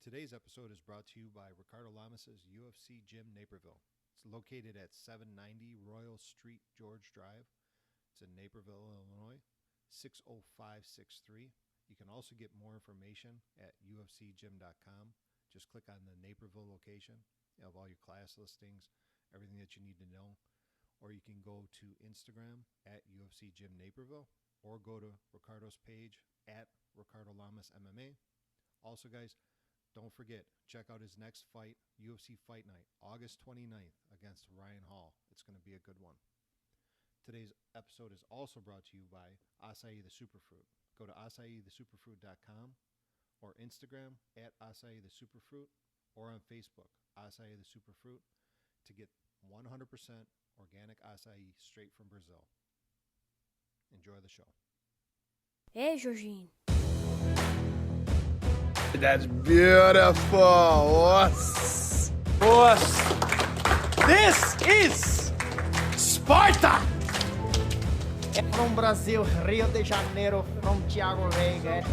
Today's episode is brought to you by Ricardo Lamas' UFC GYM Naperville. It's located at 790 Royal Street, George Drive. It's in Naperville, Illinois, 60563. You can also get more information at UFCGym.com. Just click on the Naperville location. You have all your class listings, everything that you need to know. Or you can go to Instagram at UFC GYM Naperville, or go to Ricardo's page at Ricardo Lamas MMA. Also, guys, don't forget, check out his next fight, UFC Fight Night, August 29th against Ryan Hall. It's going to be a good one. Today's episode is also brought to you by Acai the Superfruit. Go to acaithesuperfruit.com or Instagram at Acai the Superfruit, or on Facebook, Acai the Superfruit, to get 100% organic acai straight from Brazil. Enjoy the show. Hey, Jorginho. That's beautiful. What? This is Sparta. From Brazil, Rio de Janeiro, from Thiago Veiga.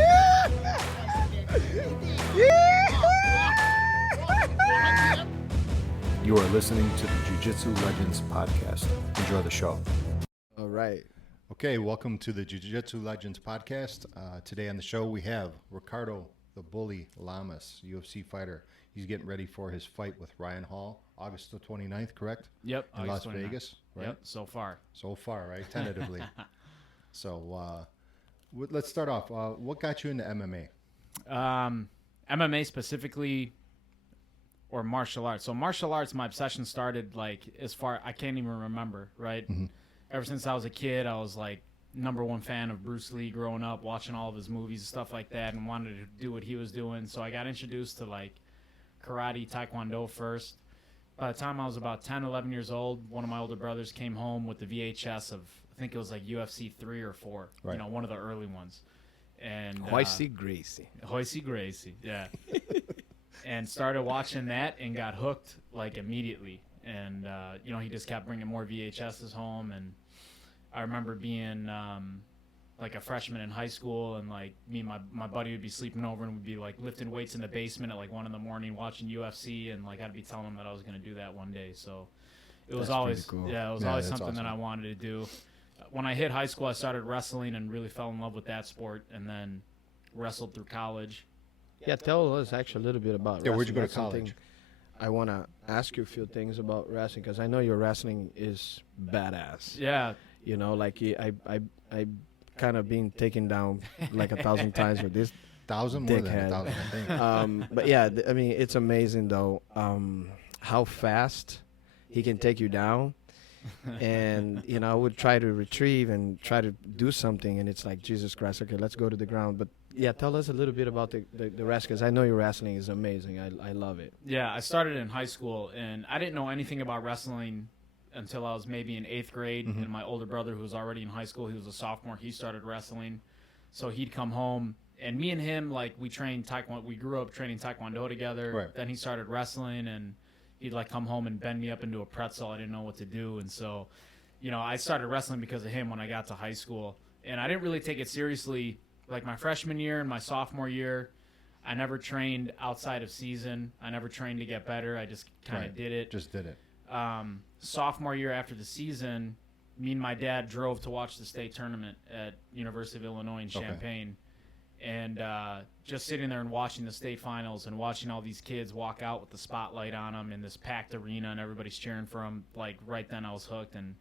You are listening to the Jiu Jitsu Legends podcast. Enjoy the show. All right. Okay, welcome to the Jiu Jitsu Legends podcast. Today on the show we have Ricardo the Bully Lamas, UFC fighter. He's getting ready for his fight with Ryan Hall, August the 29th, correct? Yep. In Las 29th. Vegas, right? Yep, so far. So far, right? Tentatively. So let's start off. What got you into MMA? MMA specifically, or martial arts. So martial arts, my obsession started I can't even remember, right? Mm-hmm. Ever since I was a kid, I was like #1 fan of Bruce Lee growing up, watching all of his movies and stuff like that, and wanted to do what he was doing. So I got introduced to like karate, taekwondo first. By the time I was about 10, 11 years old, one of my older brothers came home with the VHS of, I think it was like UFC 3 or 4, Right. you know, one of the early ones. And Hoisey Gracie. Hoisey Gracie, yeah. And started watching that and got hooked like immediately. And, you know, he just kept bringing more VHSs home. And I remember being like a freshman in high school, and like me and my buddy would be sleeping over and we'd be like lifting weights in the basement at like 1 a.m. watching UFC, and like I'd be telling him that I was going to do that one day. So it was That's always pretty cool. yeah, it was Yeah, always that's something that I awesome. wanted to do. When I hit high school, I started wrestling and really fell in love with that sport, and then wrestled through college. Yeah, tell us actually a little bit about Yeah, wrestling. where'd you go to That's something college? I want to ask you a few things about wrestling, because I know your wrestling is badass. Yeah, You know, like I kind of been taken down like 1,000 times with this. 1,000? More than Dickhead. 1,000, I think. But yeah, I mean, it's amazing though how fast he can take you down. And you know, I would try to retrieve and try to do something, and it's like, Jesus Christ, okay, let's go to the ground. But yeah, tell us a little bit about the wrestling, because I know your wrestling is amazing. I love it. yeah. I started in high school, and I didn't know anything about wrestling until I was maybe in 8th grade. Mm-hmm. And my older brother, who was already in high school, he was a sophomore, he started wrestling. So he'd come home, and me and him, like, we trained taekwondo. We grew up training taekwondo together. Right. Then he started wrestling, and he'd like come home and bend me up into a pretzel. I didn't know what to do, and so, you know, I started wrestling because of him when I got to high school. And I didn't really take it seriously. Like my freshman year and my sophomore year, I never trained outside of season. I never trained to get better. I just kind of Right. did it. Just did it. Sophomore year after the season, me and my dad drove to watch the state tournament at University of Illinois in Okay. Champaign. And just sitting there and watching the state finals and watching all these kids walk out with the spotlight on them in this packed arena and everybody's cheering for them, like right then I was hooked, and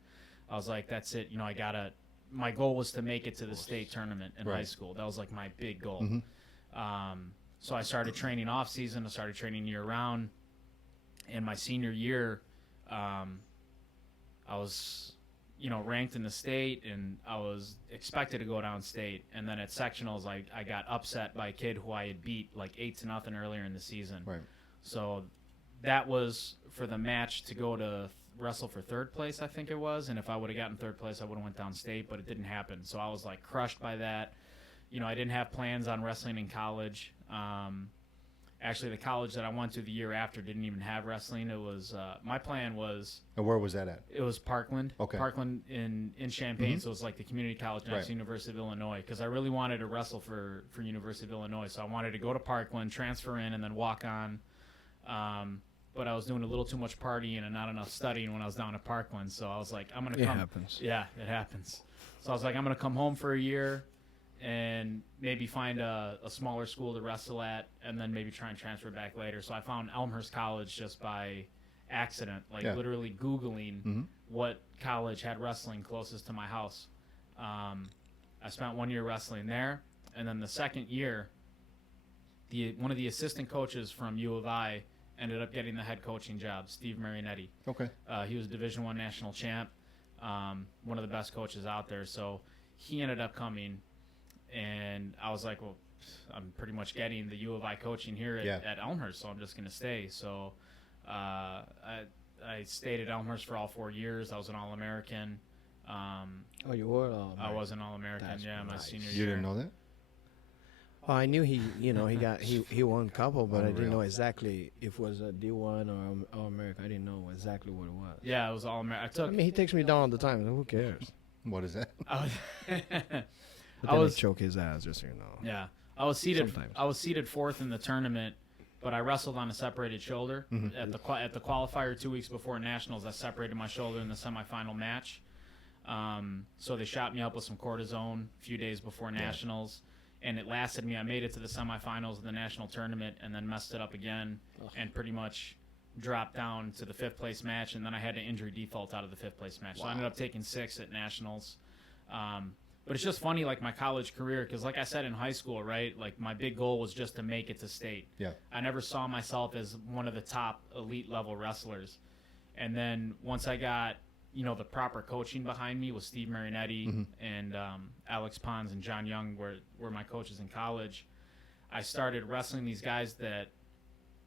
I was like, that's it. You know, my goal was to make it to the state tournament in Right. high school. That was like my big goal. Mhm. So I started training off season. I started training year round. And my senior year, I was, you know, ranked in the state, and I was expected to go down state. And then at sectionals, I got upset by a kid who I had beat like 8-0 earlier in the season. Right. So that was for the match to go to wrestle for 3rd place, I think it was. And if I would have gotten 3rd place, I would have went down state, but it didn't happen. So I was like crushed by that. You know, I didn't have plans on wrestling in college. Actually, the college that I went to the year after didn't even have wrestling. It was my plan was And where was that at? it was Parkland. Okay. Parkland in Champaign, so it was like the community college next Right. to University of Illinois, because I really wanted to wrestle for University of Illinois. So I wanted to go to Parkland, transfer in, and then walk on. But I was doing a little too much partying and not enough studying when I was down at Parkland. So I was like, I'm gonna It come. happens. Yeah, it happens. So I was like, I'm gonna come home for a year and maybe find a smaller school to wrestle at, and then maybe try and transfer back later. So I found Elmhurst College just by accident, like Yeah. literally Googling Mhm. what college had wrestling closest to my house. I spent 1 year wrestling there, and then the second year, one of the assistant coaches from U of I ended up getting the head coaching job, Steve Marinetti. Okay. He was Division I national champ, one of the best coaches out there. So he ended up coming, and I was like, well, I'm pretty much getting the U of I coaching here at Elmhurst, so I'm just going to stay. So I stayed at Elmhurst for all 4 years. I was an All-American. Oh, you were? I was an All-American, That's my nice. senior You year. didn't know that? Oh, I knew he won a couple, but I didn't Unreal. know exactly if it was a D1 or All American. I didn't know exactly what it was. Yeah, it was All-American. I mean, he takes me down all the time. So who cares? What is that? But I then was- I choke his ass, just so you know. Yeah, I was seated. Sometimes. I was seated fourth in the tournament, but I wrestled on a separated shoulder at the qualifier 2 weeks before nationals. I separated my shoulder in the semifinal match. So they shot me up with some cortisone a few days before nationals, and it lasted me. I made it to the semifinals of the national tournament, and then messed it up again, and pretty much dropped down to the 5th place match, and then I had an injury default out of the 5th place match. So I ended up taking 6 at nationals. But it's just funny, like my college career, because like I said in high school, right, like my big goal was just to make it to state. Yeah. I never saw myself as one of the top elite level wrestlers. And then once I got, the proper coaching behind me with Steve Marinetti and Alex Pons and John Young were my coaches in college, I started wrestling these guys that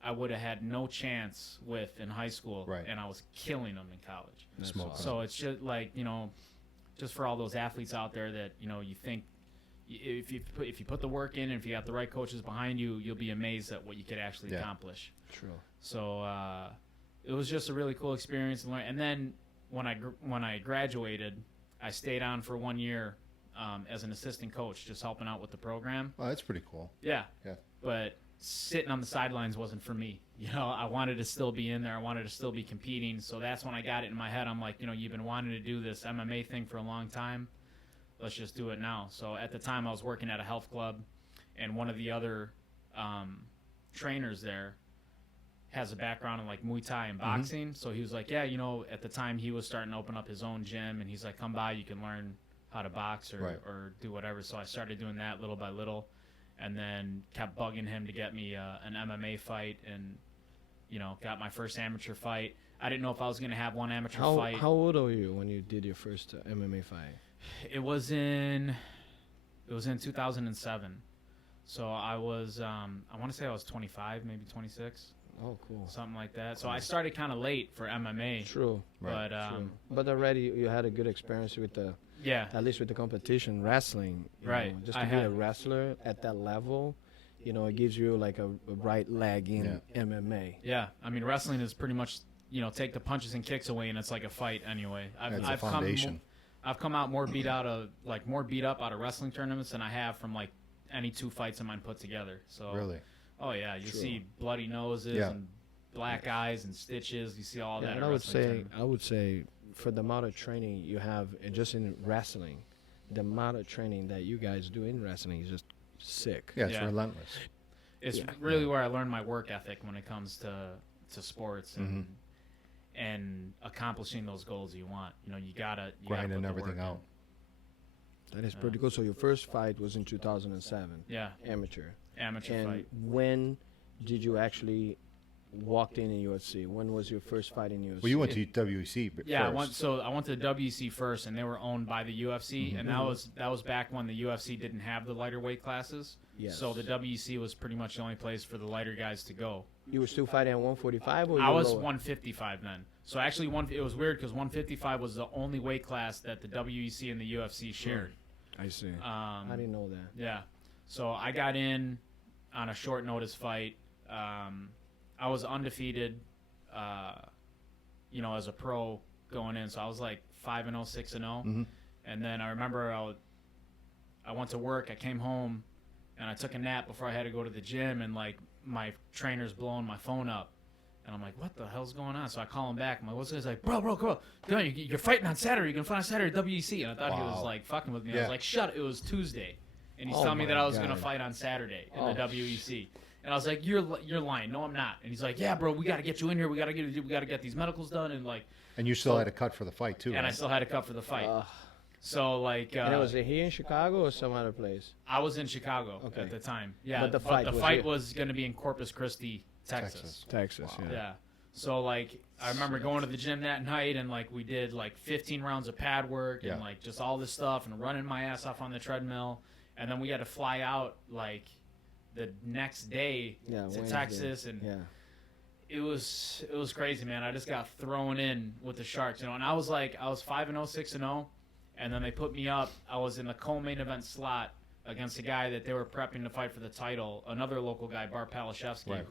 I would have had no chance with in high school, Right. and I was killing them in college. Smoke. So it's just like, just for all those athletes out there that, you think if you put the work in and if you got the right coaches behind you, you'll be amazed at what you could actually accomplish. True. So it was just a really cool experience to learn. And then when I graduated, I stayed on for 1 year as an assistant coach, just helping out with the program. Oh, that's pretty cool. Yeah. Yeah. But sitting on the sidelines wasn't for me. I wanted to still be in there. I wanted to still be competing. So that's when I got it in my head. I'm like, you've been wanting to do this MMA thing for a long time. Let's just do it now. So at the time I was working at a health club, and one of the other trainers there has a background in like Muay Thai and boxing. So he was like, yeah, at the time he was starting to open up his own gym, and he's like, come by, you can learn how to box or do whatever. So I started doing that little by little, and then kept bugging him to get me an MMA fight, and got my first amateur fight. I didn't know if I was going to have one amateur fight. How old were you when you did your first MMA fight? It was in 2007. So I was I want to say I was 25, maybe 26. Oh, cool. Something like that. So I started kind of late for MMA. True. But True. But already you had a good experience with at least with the competition wrestling. you Right. know. Just I to be a had- wrestler at that level, it gives you like a right leg in MMA. Yeah, I mean wrestling is pretty much take the punches and kicks away, and it's like a fight anyway. That's a foundation. I've come out more beat up out of wrestling tournaments than I have from like any 2 fights of mine put together. So Really? Oh yeah, you True. see bloody noses Yeah. and black eyes and stitches. You see all that. And at wrestling I would say for the amount of training you have just in wrestling, the amount of training that you guys do in wrestling is just sick. Yeah, it's Yeah. relentless. It's really where I learned my work ethic when it comes to sports and accomplishing those goals you want. You gotta Grinding put the everything work out. That is pretty cool. So your first fight was in 2007, in. Yeah, amateur. amateur And fight. when did you actually walked in UFC? When was your first fight in UFC? Well, you went to WEC Yeah, first. I went to the WEC first, and they were owned by the UFC, and that was back when the UFC didn't have the lighter weight classes. Yes. So the WEC was pretty much the only place for the lighter guys to go. You were still fighting at 145, or I you were was lower? 155 then. So actually, it was weird because 155 was the only weight class that the WEC and the UFC shared. I see. I didn't know that. Yeah. So I got in on a short notice fight. I was undefeated, as a pro going in. So I was like 5-0, 6-0. Mm-hmm. And then I remember I went to work. I came home, and I took a nap before I had to go to the gym. And like my trainer's blowing my phone up, and I'm like, "What the hell's going on?" So I call him back. I'm like, "What's this?" He's like, "Bro, you're fighting on Saturday. You're gonna fight on Saturday at WEC." And I thought he was like fucking with me. I was like, "Shut!" It was Tuesday, and he's telling me that I was gonna fight on Saturday in the WEC. And I was like, "You're lying." "No, I'm not." And he's like, "Yeah, bro, we got to get you in here. We got to get these medicals done." And like, and you still had a cut for the fight too. And right? I still had a cut for the fight. So like, and was it here in Chicago or some other place? I was in Chicago at the time. Yeah, but the fight was going to be in Corpus Christi, Texas. Texas, wow. Yeah. So like, I remember going to the gym that night, and like we did like 15 rounds of pad work and like just all this stuff, and running my ass off on the treadmill, and then we had to fly out like the next day to Wednesday. Texas, and it was crazy, man. I just got thrown in with the Sharks, and I was 5-0, 6-0. And then they put me up. I was in the co-main event slot against a guy that they were prepping to fight for the title, another local guy, Bart Palashevsky,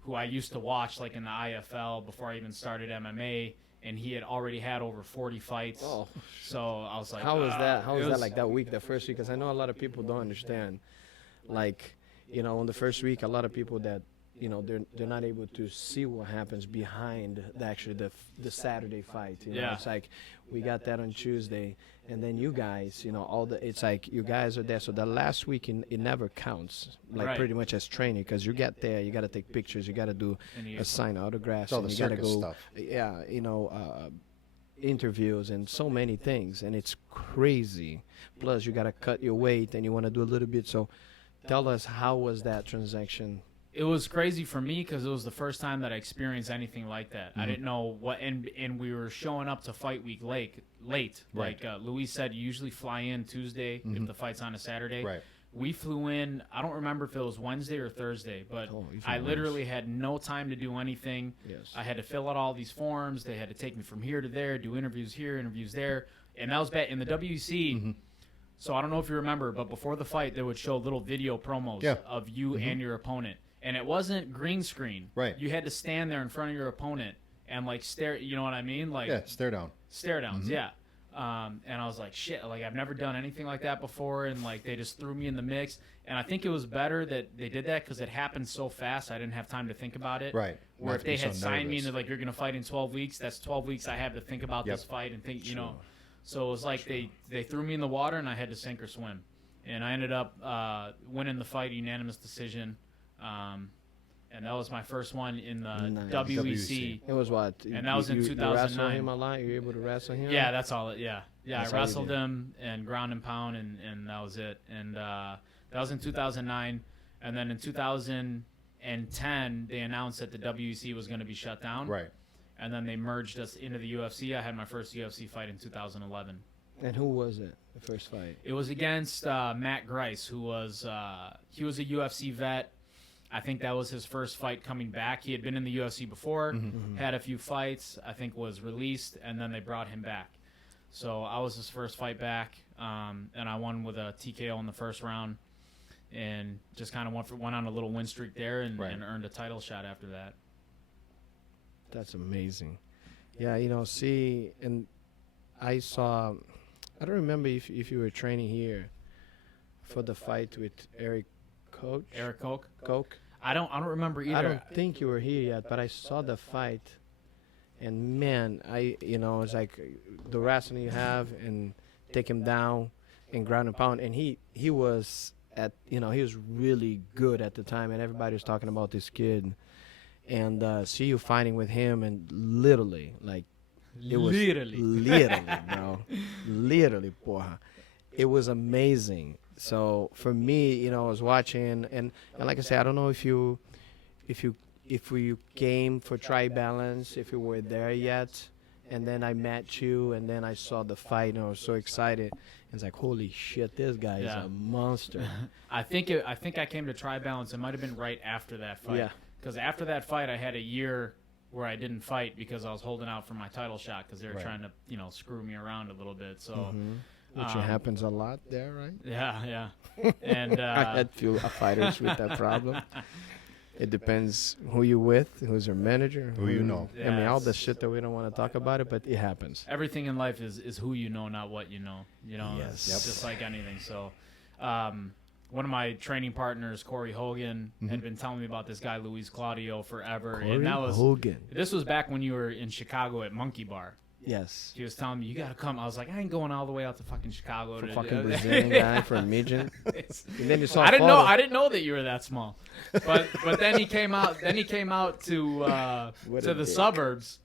who I used to watch like in the IFL before I even started MMA, and he had already had over 40 fights. Oh. So I was like, how was that? How was that like that week, the first week? Because I know a lot of people don't understand. Like, on the first week, a lot of people that, they're not able to see what happens behind the Saturday fight. It's like we got that on Tuesday, and then you guys, it's like you guys are there. So the last week it never counts, like pretty much as training, because you get there, you got to take pictures, you got to do sign autographs, all and the you got to go, stuff. interviews and so many things, and it's crazy. Plus you got to cut your weight, and you want to do a little bit. So tell us, how was that transaction? It was crazy for me because it was the first time that I experienced anything like that. Mm-hmm. I didn't know what, and we were showing up to fight week late. Right. Like Luis said, you usually fly in Tuesday if the fight's on a Saturday. Right. We flew in, I don't remember if it was Wednesday or Thursday, but I literally had no time to do anything. Yes. I had to fill out all these forms. They had to take me from here to there, do interviews here, interviews there. And that was back in the WEC. Mm-hmm. So I don't know if you remember, but before the fight, they would show little video promos of you and your opponent. And it wasn't green screen. Right. You had to stand there in front of your opponent and like stare. You know what I mean? Like stare down. Stare downs. Mm-hmm. Yeah. And I was like, shit. Like I've never done anything like that before, and like they just threw me in the mix. And I think it was better that they did that because it happened so fast. I didn't have time to think about it. Right. Where Not if to be they had so signed me nervous. into like you're gonna fight in 12 weeks, that's 12 weeks I have to think about this fight and think. So it was like they threw me in the water and I had to sink or swim. And I ended up winning the fight, unanimous decision. And that was my first one in the WEC. It was what? And that was in You 2009. wrestled him a lot? You were able to wrestle him? Yeah, that's all. Yeah. That's I all you wrestled did. him and ground and pound, and that was it. And that was in 2009. And then in 2010, they announced that the WEC was going to be shut down. Right. And then they merged us into the UFC. I had my first UFC fight in 2011. And who was it, the first fight? It was against Matt Grice, who was he was a UFC vet. I think that was his first fight coming back. He had been in the UFC before, had a few fights, I think was released, and then they brought him back. So I was his first fight back, and I won with a TKO in the first round, and just kind of went on a little win streak there and earned a title shot after that. That's amazing. Yeah, and I saw, I don't remember if you were training here for the fight with Eric Koch. Eric Koch? Koch. I don't remember either. I don't think you were here yet, but I saw the fight, and man, it's like the wrestling you have and take him down and ground and pound, and he was he was really good at the time, and everybody was talking about this kid, and see you fighting with him, and literally, like, it was literally, bro, literally, porra, it was amazing. So for me, I was watching, and like I said, I don't know if you came for Tri Balance, if you were there yet, and then I met you, and then I saw the fight, and I was so excited. It's like, holy shit, this guy is a monster. I think I came to Tri Balance. It might have been right after that fight. Yeah. Because after that fight, I had a year where I didn't fight because I was holding out for my title shot because they were trying to screw me around a little bit. So. Which happens a lot there, right? Yeah. And I had few fighters with that problem. It depends who you with, who's your manager, Who you know. I mean, all the Yes. shit that we don't want to talk about it, but it happens. Everything in life is who you know, not what you know. You know, Yes. it's just like anything. So, one of my training partners, Corey Hogan, had been telling me about this guy Luis Claudio forever, and that was Hogan. this was back when you were in Chicago at Monkey Bar. Yes. He was telling me, you got to come. I was like, I ain't going all the way out to fucking Chicago. For to fucking Brazilian guy, for a midget. And then you saw I didn't know. photo. I didn't know that you were that small. But then he came out. Then he came out to What to a the dick. suburbs,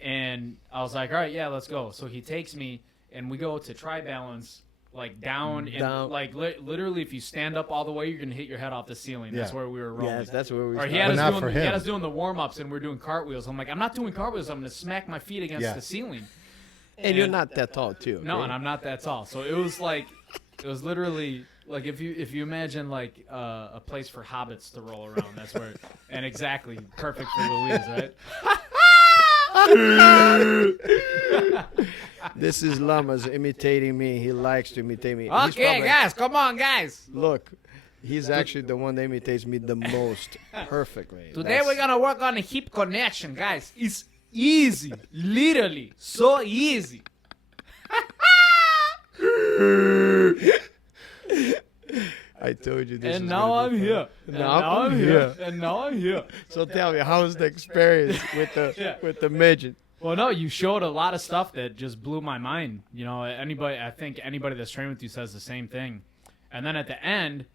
and I was like, all right, yeah, let's go. So he takes me, and we go to Tri Balance, like down, and Down. like literally, if you stand up all the way, you're gonna hit your head off the ceiling. That's Yeah. where we were rolling. Yes, that's where we Or he started. had, But us not doing, for he had him. us doing the warm ups, and we're doing cartwheels. I'm like, I'm not doing cartwheels. I'm gonna smack my feet against Yeah. the ceiling. And you're not that tall, too. No, okay? and I'm not that tall. So it was literally like if you imagine like a place for hobbits to roll around. That's where, and exactly perfect for Louise, right? This is Lamas imitating me. He likes to imitate me. He's Okay, probably- guys, come on, guys. Look, he's actually the one that imitates me the most perfectly. Today we're gonna work on a hip connection, guys. It's easy, literally so easy. I told you this. And was now gonna I'm be fun. here. And now I'm here. And now I'm here. So tell me, how's the experience with the Yeah. with the midget? Well, no, you showed a lot of stuff that just blew my mind. You know, I think anybody that's trained with you says the same thing. And then at the end,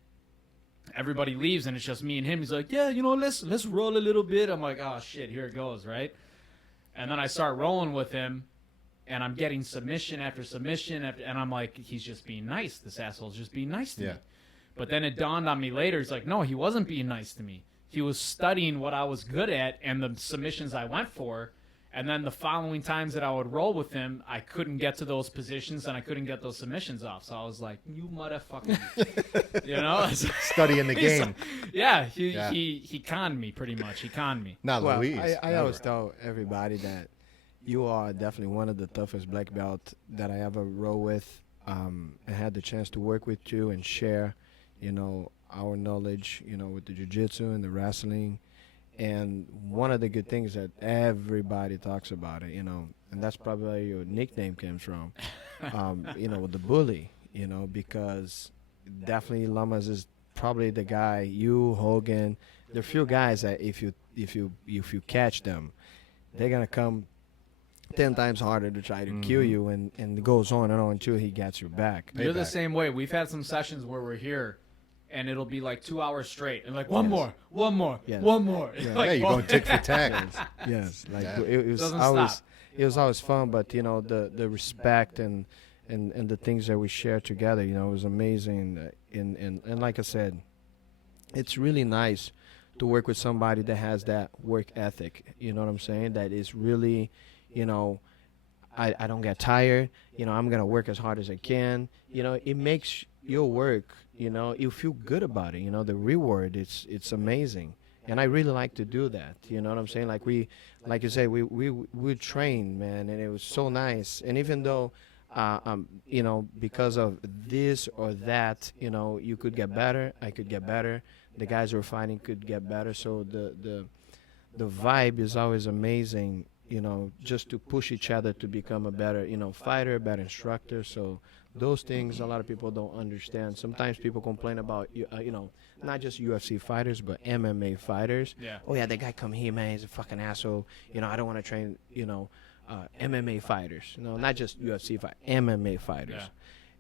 everybody leaves and it's just me and him. He's like, yeah, you know, let's roll a little bit. I'm like, oh shit, here it goes, right? And then I start rolling with him, and I'm getting submission after submission, and I'm like, he's just being nice. This asshole's just being nice to me. But then it dawned on me later. He's like, no, he wasn't being nice to me. He was studying what I was good at and the submissions I went for. And then the following times that I would roll with him, I couldn't get to those positions and I couldn't get those submissions off. So I was like, you motherfucker. You know? Studying the game. Yeah, Yeah. he conned me pretty much. He conned me. Not Well, Louise. I never. always tell everybody that you are definitely one of the toughest black belt that I ever roll with. I had the chance to work with you and share, you know, our knowledge, you know, with the jiu-jitsu and the wrestling. And one of the good things that everybody talks about it, you know, and that's probably where your nickname comes from, you know, with the bully, you know, because definitely Lamas is probably the guy, you, Hogan, there are few guys that if you catch them, they're going to come 10 times harder to try to kill you, and it goes on and on until he gets your back. You're the Payback. same way. We've had some sessions where we're here, and it'll be like 2 hours straight, and like one more, one more, Yes. one more. Yeah. Like, Yeah, you're going tick for tack. Yes, like Yeah. it was Doesn't always stop. it was always fun, but you know the respect and the things that we share together, you know, it was amazing. And like I said, it's really nice to work with somebody that has that work ethic. You know what I'm saying? That is really, you know, I don't get tired. You know, I'm gonna work as hard as I can. You know, it makes your work, you know, you feel good about it. You know, the reward, it's amazing. And I really like to do that. You know what I'm saying? Like like you say, we trained, man, and it was so nice. And even though, you know, because of this or that, you know, you could get better, I could get better. The guys who were fighting could get better. So the vibe is always amazing. You know, just to push each other to become a better, you know, fighter, better instructor. So those things a lot of people don't understand. Sometimes people complain about, you know, not just UFC fighters, but MMA fighters. Yeah. Oh, yeah, that guy come here, man, he's a fucking asshole. You know, I don't want to train, you know, MMA fighters. No, not just UFC fighters, MMA fighters.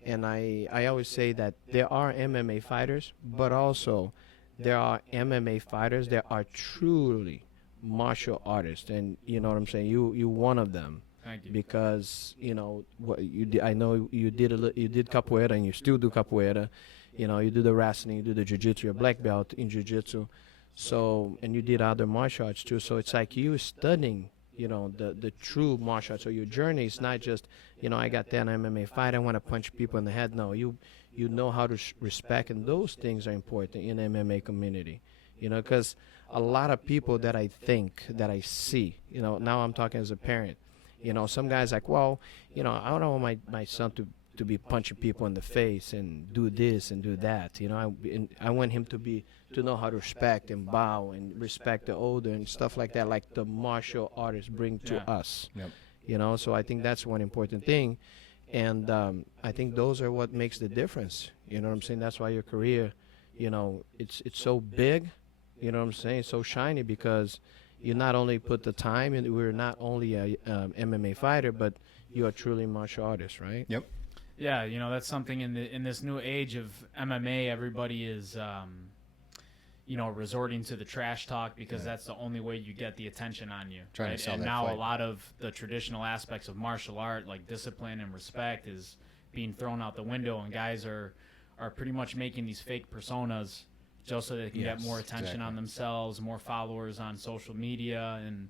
Yeah. And I always say that there are MMA fighters, but also there are MMA fighters that are truly martial artists. And you know what I'm saying? You one of them. Thank you. Because you know what you did. I know you did you did capoeira and you still do capoeira. You know, you do the wrestling, you do the jiu-jitsu. You're a black belt in jiu-jitsu. So, and you did other martial arts too. So it's like you studying, you know, the true martial arts. So your journey is not just, you know, I got that MMA fight, I want to punch people in the head. No, you know how to respect, and those things are important in the MMA community. You know, because a lot of people that I think, that I see, you know, now I'm talking as a parent, you know, some guys like, well, you know, I don't want my son to to be punching people in the face and do this and do that. You know, I want him to know how to respect and bow and respect the older and stuff like that, like the martial artists bring to us. Yep. You know, so I think that's one important thing. And I think those are what makes the difference. You know what I'm saying? That's why your career, you know, it's so big, you know what I'm saying, so shiny, because you not only put the time in, we're not only a MMA fighter, but you're a truly martial artist, right? Yep. Yeah, you know, that's something in this new age of MMA, everybody is, you know, resorting to the trash talk because that's the only way you get the attention on you. Trying to sell and that now fight. a lot of the traditional aspects of martial art, like discipline and respect, is being thrown out the window, and guys are pretty much making these fake personas just so they can get more attention on themselves, more followers on social media. And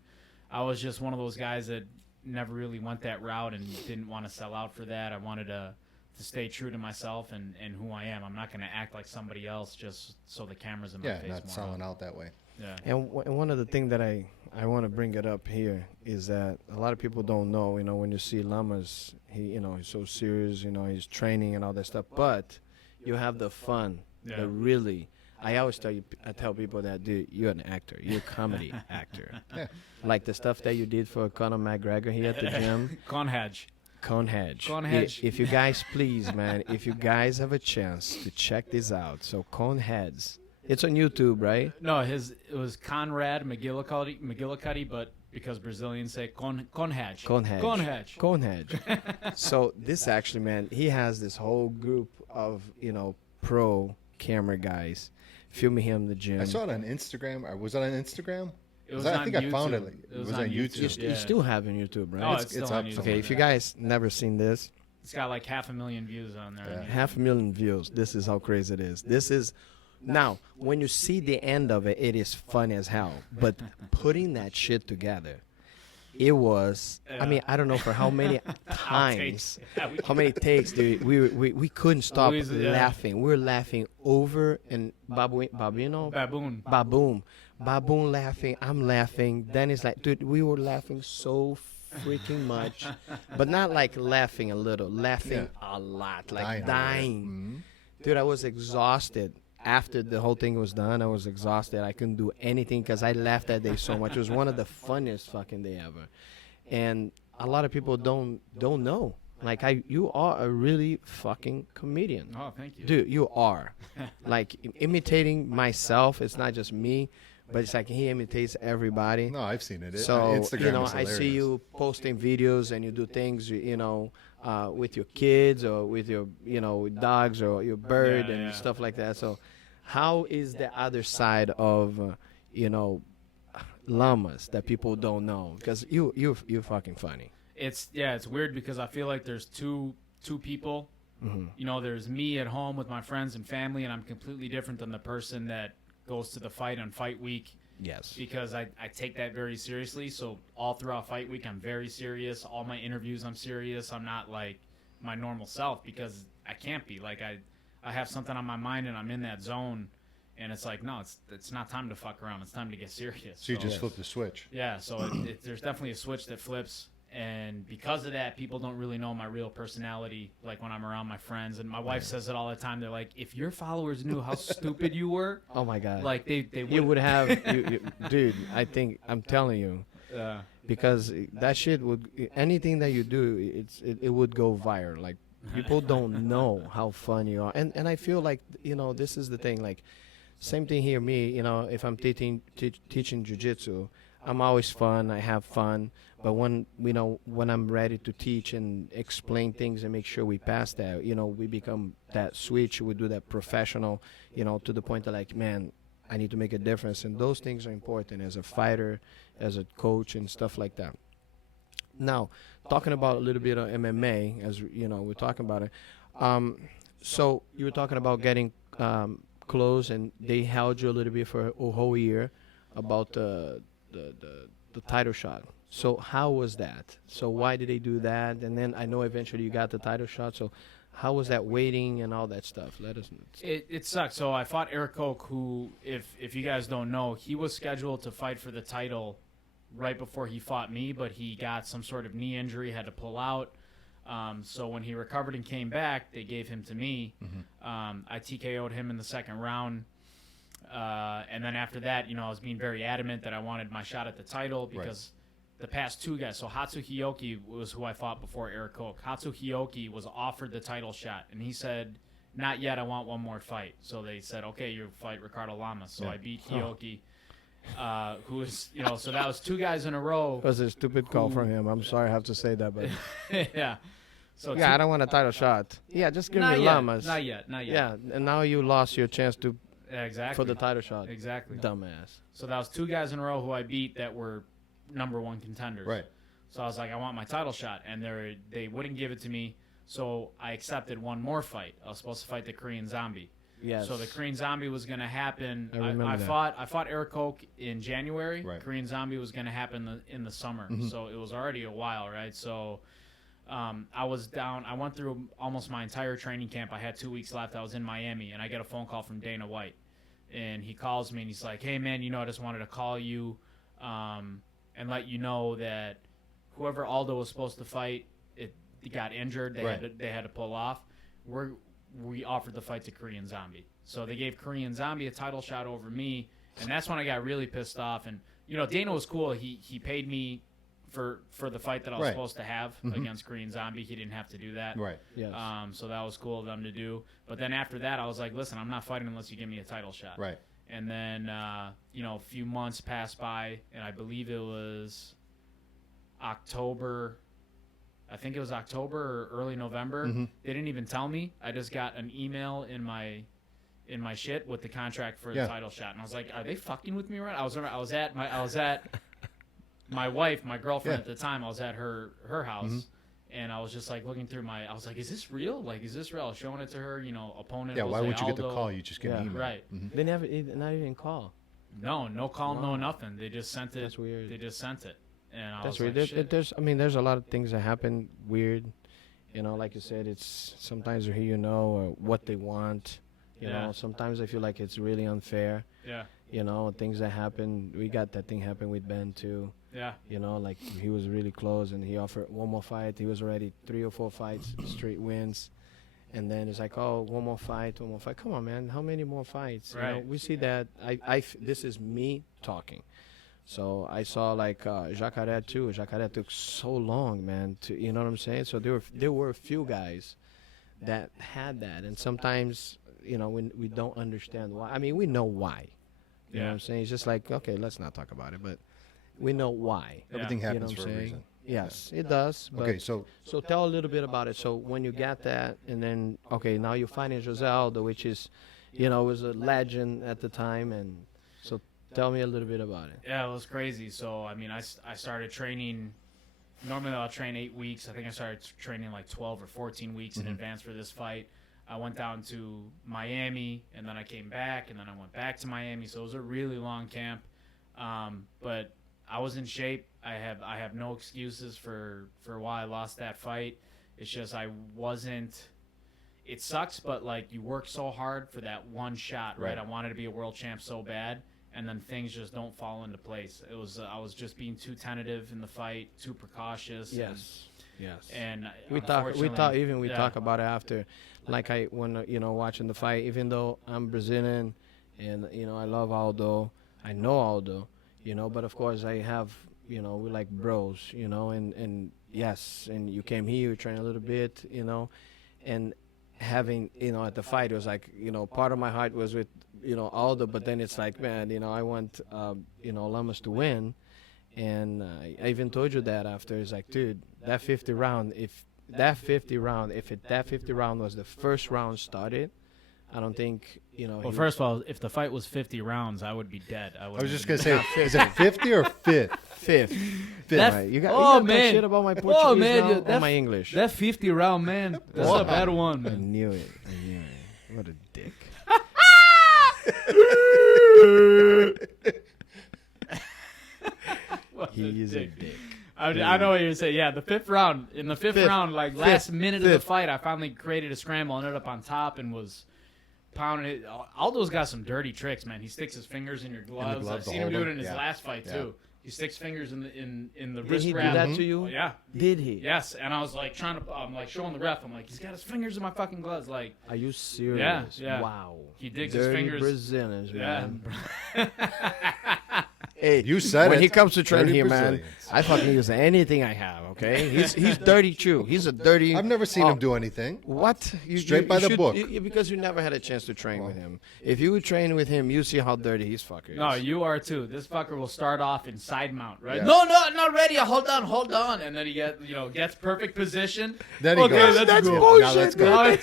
I was just one of those guys that never really went that route and didn't want to sell out for that. I wanted to stay true to myself and who I am. I'm not going to act like somebody else just so the camera's in my face. Not more selling out that way. Yeah. And one of the things that I want to bring it up here is that a lot of people don't know, you know, when you see Lamas, he's so serious, you know, he's training and all that stuff, but you have the fun, the really. I always tell people that, dude, you're an actor. You're a comedy actor. Like the stuff that you did for Conor McGregor here at the gym. Conhedge. If you guys, please, man, if you guys have a chance to check this out. So Coneheads. It's on YouTube, right? No, it was Conrad McGillicuddy, but because Brazilians say Conhedge. So this actually, man, he has this whole group of, you know, pro camera guys filming him in the gym. I saw it on Instagram. Or was it on Instagram? It was I think on I found YouTube. it. It was on on YouTube. YouTube. You still have on YouTube, right? Oh, it's still on YouTube. Okay, if you guys never seen this, It's got like 500,000 views on there. Yeah. 500,000 views. This is how crazy it is. This is now when you see the end of it, it is fun as hell. But putting that shit together, it was. I mean, I don't know for how many times, how many takes, dude. We couldn't stop laughing. We were laughing over and Baboon laughing. I'm laughing. Then it's like, dude, we were laughing so freaking much, but not like laughing a little, laughing a lot, like dying. Dude, I was exhausted. After the whole thing was done, I was exhausted. I couldn't do anything because I laughed that day so much. It was one of the funniest fucking day ever. And a lot of people don't know. Like, you are a really fucking comedian. Oh, thank you. Dude, you are. Like, imitating myself, it's not just me, but it's like he imitates everybody. No, I've seen it. So, Instagram you know, is I see hilarious. you posting videos and you do things, you know, with your kids or with your, you know, dogs or your bird and stuff like that. So how is the other side of, you know, Lamas that people don't know? Because you're fucking funny. It's weird because I feel like there's two people. Mm-hmm. You know, there's me at home with my friends and family, and I'm completely different than the person that goes to the fight on fight week. Yes. Because I take that very seriously. So all throughout fight week, I'm very serious. All my interviews, I'm serious. I'm not like my normal self because I can't be. Like I have something on my mind and I'm in that zone, and it's like, no, it's not time to fuck around. It's time to get serious. So you just flip the switch. Yeah. So there's definitely a switch that flips. And because of that, people don't really know my real personality, like when I'm around my friends. And my wife says it all the time. They're like, if your followers knew how stupid you were, Oh my God. like they you would have, dude, I'm telling you. uh, Because that shit would, anything that you do, it would go viral. Like, people don't know how fun you are. And I feel like, you know, this is the thing. Like, same thing here, me, you know, if I'm teaching Jiu Jitsu, I'm always fun. I have fun. But when I'm ready to teach and explain things and make sure we pass that, you know, we become that switch. We do that professional, you know, to the point that, like, man, I need to make a difference. And those things are important as a fighter, as a coach, and stuff like that. Now, talking about a little bit of MMA, as you know, we're talking about it. So you were talking about getting close, and they held you a little bit for a whole year about the title shot. So how was that? So why did they do that? And then I know eventually you got the title shot. So how was that waiting and all that stuff? Let us know. it sucked. So I fought Eric Koch, who, if you guys don't know, he was scheduled to fight for the title right before he fought me, but he got some sort of knee injury, had to pull out. So when he recovered and came back, they gave him to me. I TKO'd him in the second round. And then after that, I was being very adamant that I wanted my shot at the title because the past two guys, so Hatsu Hiyoki was who I fought before Eric Koch. Hatsu Hiyoki was offered the title shot, and he said, not yet, I want one more fight. So they said, okay, you fight Ricardo Lamas. So I beat Hiyoki, who was, so that was two guys in a row. It was a stupid call from him. I'm sorry I have to say that, but yeah. So I don't want a title shot. Yeah, just give me Lamas. Not yet. Yeah, and now you lost your chance to exactly for the title shot. Exactly. Dumbass. So that was two guys in a row who I beat that were #1 contenders. Right. So I was like, I want my title shot, and they wouldn't give it to me. So I accepted one more fight. I was supposed to fight the Korean Zombie. Yes. So the Korean Zombie was going to happen. I remember I that. fought Eric Koch in January. Right. Korean Zombie was going to happen in the summer. So it was already a while, right? So I was down. I went through almost my entire training camp. I had 2 weeks left. I was in Miami, and I get a phone call from Dana White. And he calls me, and he's like, hey, man, I just wanted to call you and let you know that whoever Aldo was supposed to fight, it got injured. They had to pull off. We offered the fight to Korean Zombie. So they gave Korean Zombie a title shot over me, and that's when I got really pissed off. And, Dana was cool. He paid me for the fight that I was supposed to have against Korean Zombie. He didn't have to do that. Right. Yes. So that was cool of them to do. But then after that, I was like, listen, I'm not fighting unless you give me a title shot. Right. And then, a few months passed by, and I believe it was October. I think it was October or early November. They didn't even tell me. I just got an email in my shit with the contract for the title shot, and I was like, "Are they fucking with me?" Right? I was at my wife, my girlfriend at the time. I was at her house, and I was just like looking through I was like, "Is this real? Like, is this real?" I was showing it to her. Opponent. Yeah. Jose Why would you get the Aldo. call? You just get an email. Right. They never, not even call. No call, no nothing. They just sent it. That's weird. They just sent it, and I That's was weird. like, shit. There's a lot of things that happen weird. Like you said, it's sometimes who or what they want. Sometimes I feel like it's really unfair. Yeah. Things that happen. We got that thing happen with Ben too. Yeah. Like he was really close and he offered one more fight. He was already 3 or 4 fights, straight wins. And then it's like, oh, one more fight. Come on, man. How many more fights? Right. We see that. This is me talking. So I saw like Jacare too. Jacare took so long, man. You know what I'm saying? So there were a few guys that had that, and sometimes we don't understand why. I mean, we know why. You know what I'm saying? It's just like, okay, let's not talk about it, but we know why. Everything happens what I'm for a saying? reason. Yes, it does. But Okay. So tell a little bit about it. So when you got that, and then now you're fighting Jose Aldo, which is, was a legend at the time, and so tell me a little bit about it. Yeah, it was crazy. So I mean, I started training. Normally I'll train 8 weeks. I think I started training like 12 or 14 weeks in advance for this fight. I went down to Miami, and then I came back, and then I went back to Miami. So it was a really long camp, but I was in shape. I have no excuses for why I lost that fight. It's just I wasn't. It sucks, but like you work so hard for that one shot, right? I wanted to be a world champ so bad, and then things just don't fall into place. It was I was just being too tentative in the fight, too precautious. Yes. And We talk about it after, like when watching the fight. Even though I'm Brazilian, and I love Aldo, I know Aldo, but of course I have we're like bros, and yes, and you came here, you trained a little bit, and having at the fight it was like part of my heart was with Aldo, but then it's like, man, I want Lamas to win. And I even told you that after. It's like, dude, that 50 round was the first round started, I don't think, Well, first of all, if the fight was 50 rounds, I would be dead. I I was just gonna say, is it 50 or 5th? fifth. That- Right. You got oh, that man. shit about my Portuguese now, that- or my English. That 50 round, man, that's a bad one, I man. knew it. What a dick. He is a dick. I know what you're saying. Yeah, the fifth round. In the fifth round, like last minute of the fight, I finally created a scramble, ended up on top, and was pounding it. Aldo's got some dirty tricks, man. He sticks his fingers in your gloves. I've gloves to seen him hold do it them. in his Yeah. last fight, Yeah. too. He sticks fingers in the Did wrist he do wrap. that to you? Oh, yeah. Did he? Yes, and I was like I'm like showing the ref. I'm like, he's got his fingers in my fucking gloves. Like, Are you serious? Yeah. Wow. He digs Dirty his fingers. Brazilians, Yeah. man. Hey, You said when it. he comes to train Dirty here, man, Brazilians. I fucking use anything I have. Okay, he's dirty too. He's a dirty. I've never seen him do anything. What? Straight by the book. Because you never had a chance to train with him. If you would train with him, you see how dirty he's fucking. No, you are too. This fucker will start off in side mount, right? Yeah. No, not ready. Hold on, and then he gets perfect position. Then he goes, That's Now bullshit. let's go.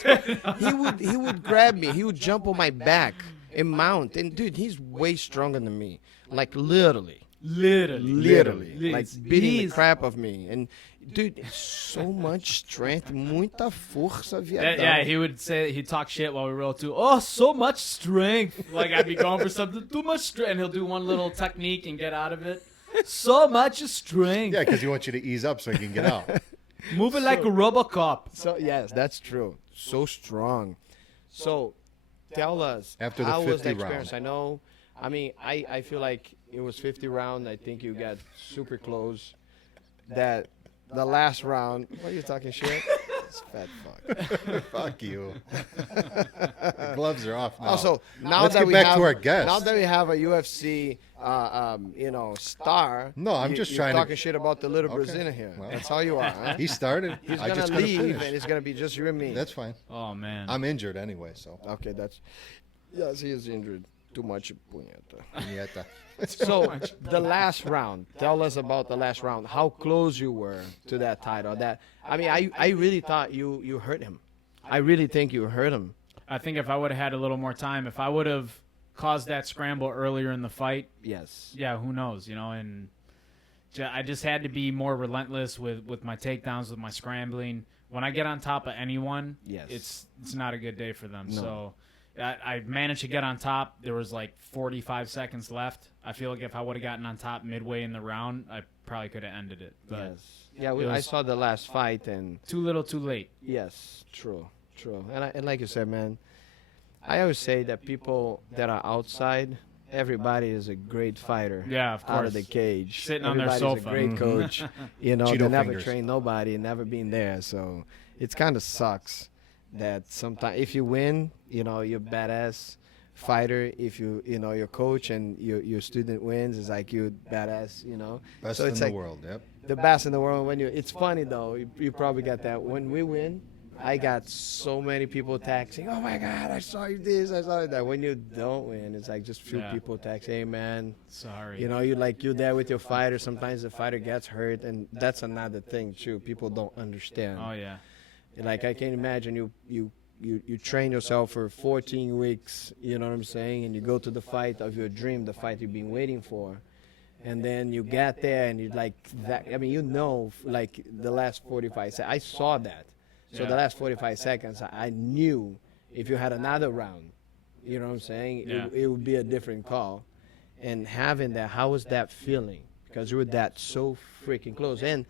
Man. he would grab me. He would jump on my back and mount. And dude, he's way stronger than me. Like literally, like beating the crap of me. And dude, so much strength, muita força, viadão. Yeah, he'd talk shit while we roll too. Oh, so much strength. Like I'd be going for something, too much strength, and he'll do one little technique and get out of it. So much strength. Yeah, because he wants you to ease up so he can get out. Moving like a RoboCop. So yes, that's true. So strong. So tell us, After the how was 50 the experience? round. I know. I mean, I feel like it was 50 round. I think you got super close. That the last round. What are you talking shit? This fat fuck. Fuck you. The gloves are off now. Also, now Let's that get we back have, to our guest. Now that we have a UFC, star. No, I'm just you're trying to- talking shit about the little Okay. Brazilian here. Well. That's how you are. Huh? He started. He's I gonna just couldn't leave, finish. and it's gonna be just you and me. That's fine. Oh man. I'm injured anyway, so. Okay, that's. Yes, he is injured. Too much punheta. Nieta. So the last round. Tell us about the last round. How close you were to that title? I really thought you hurt him. I really think you hurt him. I think if I would have had a little more time, if I would have caused that scramble earlier in the fight, Yes. yeah, who knows, and I just had to be more relentless with my takedowns, with my scrambling. When I get on top of anyone, Yes. it's not a good day for them. No. So I managed to get on top. There was like 45 seconds left. I feel like if I would have gotten on top midway in the round, I probably could have ended it. But Yes. Yeah, it I was- saw the last fight, and too little, too late. yes, true. And like you said, man, I always say that people that are outside, everybody is a great fighter. Yeah, of Out of course. the cage, Sitting on their Everybody's sofa. a great coach. They Cheeto never fingers. trained nobody, never been there. So it kind of sucks that sometimes if you win, you're badass fighter. If your coach and your student wins, it's like you're badass. Best So in it's the like world, yep. the best in the world. It's funny though. You probably got that when we win. I got so many people texting, "Oh my God, I saw you this, I saw you that." When you don't win, it's like just few Yeah. people text, "Hey man, Sorry. you're there with your fighter. Sometimes the fighter gets hurt, and that's another thing too. People don't understand. Oh yeah. Like I can imagine you train yourself for 14 weeks. You know what I'm saying? And you go to the fight of your dream, the fight you've been waiting for. And then you get there and you like that. I mean, like the last 45 seconds. I saw that. So Yeah. the last 45 seconds, I knew if you had another round, you know what I'm saying? Yeah. It would be a different call. And having that, how was that feeling? Because you were that so freaking close. And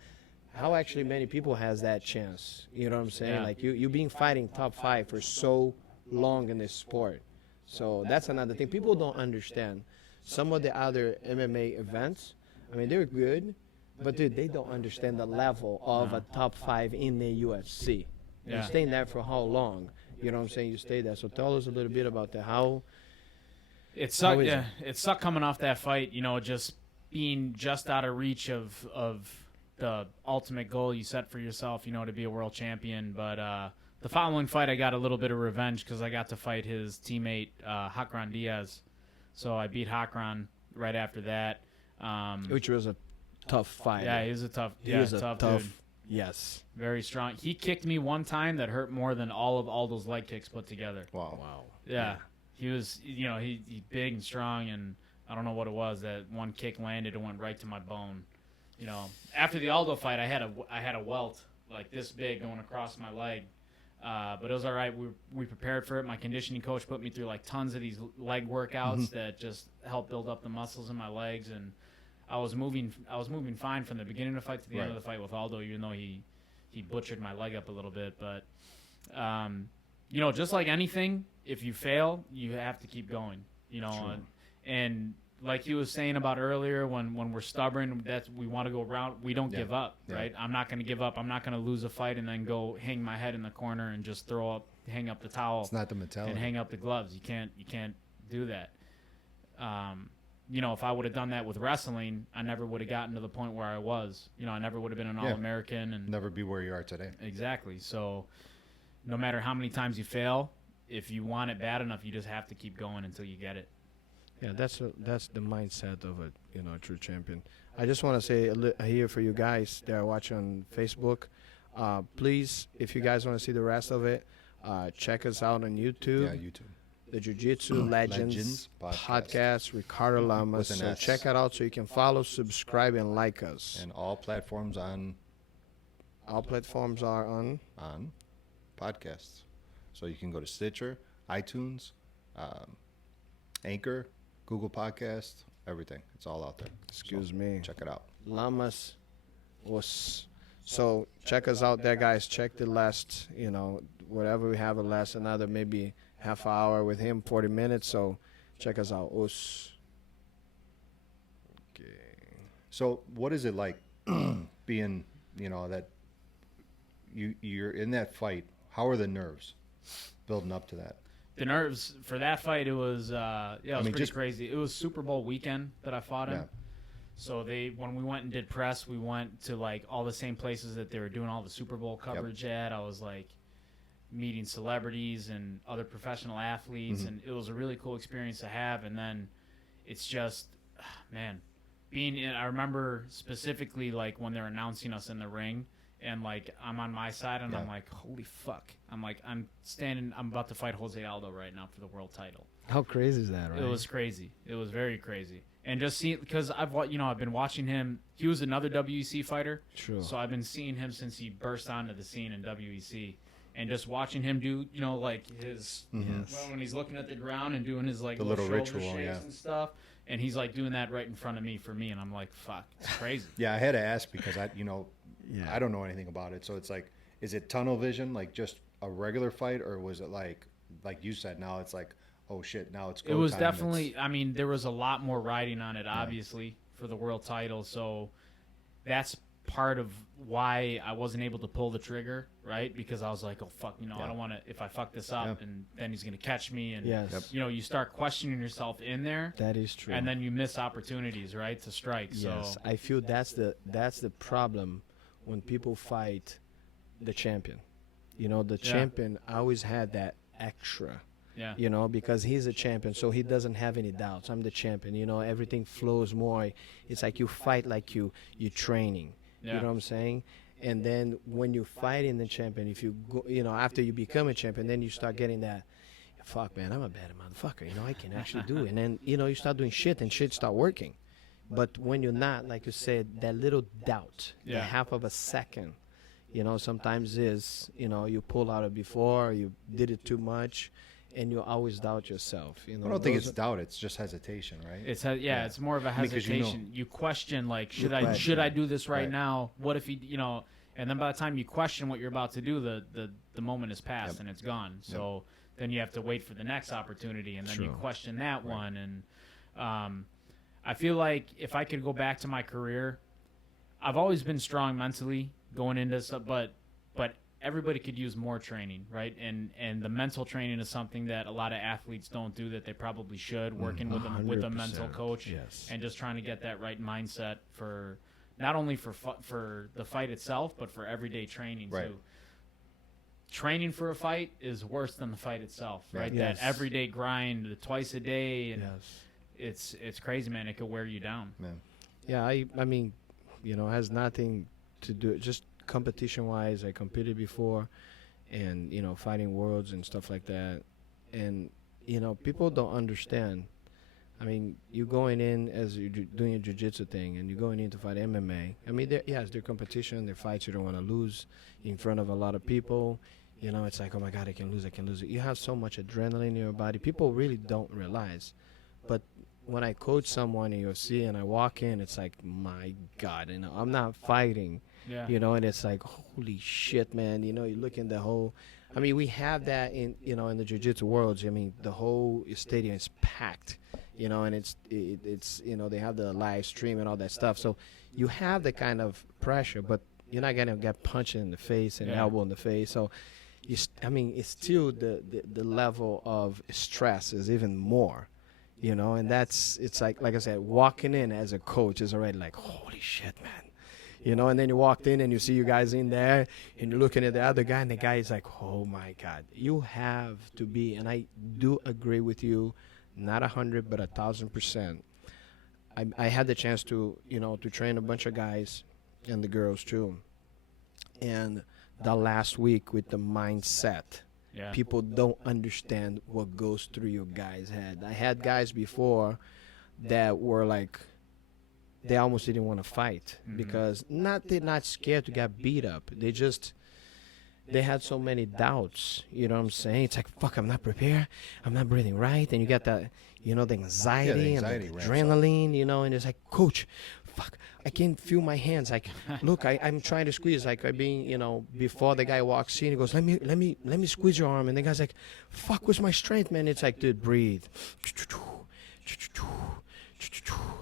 how actually many people has that chance? You know what I'm saying? Yeah. Like you been fighting top 5 for so long in this sport. So that's another thing. People don't understand. Some of the other MMA events, I mean, they're good, but dude, they don't understand the level of a top 5 in the UFC. Yeah. You're staying there for how long? You know what I'm saying? You stay there. So tell us a little bit about that. How It How sucked. is Yeah, it sucked coming off that fight. Just being just out of reach of the ultimate goal you set for yourself. To be a world champion. But the following fight, I got a little bit of revenge because I got to fight his teammate Hakran Diaz. So I beat Hakran right after that. which was a tough fight. Yeah, he was a tough. He Yeah, was a tough tough. dude. Yes. Very strong. He kicked me one time that hurt more than all of Aldo's leg kicks put together. Wow. Yeah. He was, he's big and strong, and I don't know what it was. That one kick landed and went right to my bone. After the Aldo fight, I had a welt like this big going across my leg, but it was all right. We prepared for it. My conditioning coach put me through like tons of these leg workouts that just helped build up the muscles in my legs, and I was moving fine from the beginning of the fight to the end of the fight with Aldo, even though he butchered my leg up a little bit, but. Just like anything, if you fail, you have to keep going, and like he was saying about earlier, when we're stubborn, we want to go around. We don't give up, right? I'm not going to give up. I'm not going to lose a fight and then go hang my head in the corner and just hang up the towel. It's not the mentality. And hang up the gloves. You can't do that. If I would have done that with wrestling, I never would have gotten to the point where I was. I never would have been an All-American and never be where you are today. Exactly. So, no matter how many times you fail, if you want it bad enough, you just have to keep going until you get it. Yeah, that's the mindset of a true champion. I just want to say here for you guys that are watching on Facebook, please, if you guys want to see the rest of it, check us out on YouTube. Yeah, YouTube. The Jiu Jitsu Legends podcast, Ricardo Lamas. So check it out so you can follow, subscribe, and like us. And all platforms are on podcasts. So you can go to Stitcher, iTunes, Anchor, Google Podcast, everything. It's all out there. Excuse me. Check it out. Lamas was. So check us out there, guys. Check the last, whatever we have, the last another maybe half hour with him, 40 minutes. So check us out. Us. Okay. So what is it like being, that you're in that fight? How are the nerves building up to that? The nerves for that fight, it was pretty crazy. It was Super Bowl weekend that I fought him. Yeah. So when we went and did press, we went to like all the same places that they were doing all the Super Bowl coverage at. I was like meeting celebrities and other professional athletes, and it was a really cool experience to have. And then it's just, man, I remember specifically like when they're announcing us in the ring. And, like, I'm on my side, and I'm like, holy fuck. I'm like, I'm about to fight Jose Aldo right now for the world title. How crazy is that, right? It was crazy. It was very crazy. And just seeing, because I've been watching him. He was another WEC fighter. True. So I've been seeing him since he burst onto the scene in WEC. And just watching him do, like, his, when he's looking at the ground and doing his, like, the little ritual, shakes and stuff. And he's, like, doing that right in front of me for me. And I'm like, fuck, it's crazy. Yeah, I had to ask because I don't know anything about it. So it's like, is it tunnel vision, like just a regular fight, or was it like you said, now it's like, oh shit, now it's go time. It was definitely, there was a lot more riding on it, obviously, for the world title. So that's part of why I wasn't able to pull the trigger, right? Because I was like, oh, fuck, I don't want to, if I fuck this up, and then he's going to catch me. And, you start questioning yourself in there. That is true. And then you miss opportunities, right, to strike. Yes, so I feel that's the problem when people fight the champion. The champion always had that extra. Yeah. Because he's a champion, so he doesn't have any doubts. I'm the champion. Everything flows more. It's like you fight like you're training. Yeah. You know what I'm saying? And then when you fight in the champion, if you go, after you become a champion, then you start getting that, fuck, man, I'm a bad motherfucker. I can actually do it. And then, you start doing shit and shit start working. But when you're not, like you said, that little doubt, the half of a second, sometimes is, you pull out it before, you did it too much, and you always doubt yourself. I don't think it's doubt; it's just hesitation, right? It's more of a hesitation. You question, like, should I do this right now? What if he, and then by the time you question what you're about to do, the moment is past and it's gone. So then you have to wait for the next opportunity, and then you question that one. And I feel like if I could go back to my career, I've always been strong mentally going into stuff, but everybody could use more training, right? And the mental training is something that a lot of athletes don't do that they probably should, working with a mental coach and just trying to get that right mindset for not only for the fight itself, but for everyday training too. Training for a fight is worse than the fight itself, right? Yes. That everyday grind, the twice a day, and it's crazy, man. It could wear you down. Man. Yeah, I mean, it has nothing to do just competition-wise. I competed before, and fighting worlds and stuff like that. And people don't understand. I mean, you're going in as you're doing a jiu-jitsu thing, and you're going in to fight MMA. I mean, they're competition, they're fights you don't want to lose in front of a lot of people. It's like, oh my God, I can lose. You have so much adrenaline in your body. People really don't realize. But when I coach someone in UFC and I walk in, it's like, my God, I'm not fighting. Yeah. And it's like, holy shit, man. You look in the whole. We have that in the jiu-jitsu worlds. The whole stadium is packed. and it's they have the live stream and all that stuff. So you have the kind of pressure, but you're not gonna get punched in the face and elbow in the face. So it's still the level of stress is even more, and it's like I said, walking in as a coach is already like, holy shit, man. And then you walked in and you see you guys in there and you're looking at the other guy and the guy is like, oh my God, you have to be, and I do agree with you, not 100, but 1,000%. I had the chance to, to train a bunch of guys and the girls too. And the last week with the mindset, people don't understand what goes through your guys' head. I had guys before that were like, they almost didn't want to fight because they're not scared to get beat up. They had so many doubts. You know what I'm saying? It's like, fuck, I'm not prepared. I'm not breathing right. And you got the, the anxiety and the adrenaline, and it's like, coach, fuck, I can't feel my hands. Like, look, I'm trying to squeeze. Like, I being, before the guy walks in, he goes, let me squeeze your arm. And the guy's like, fuck, what's my strength, man? It's like, dude, breathe.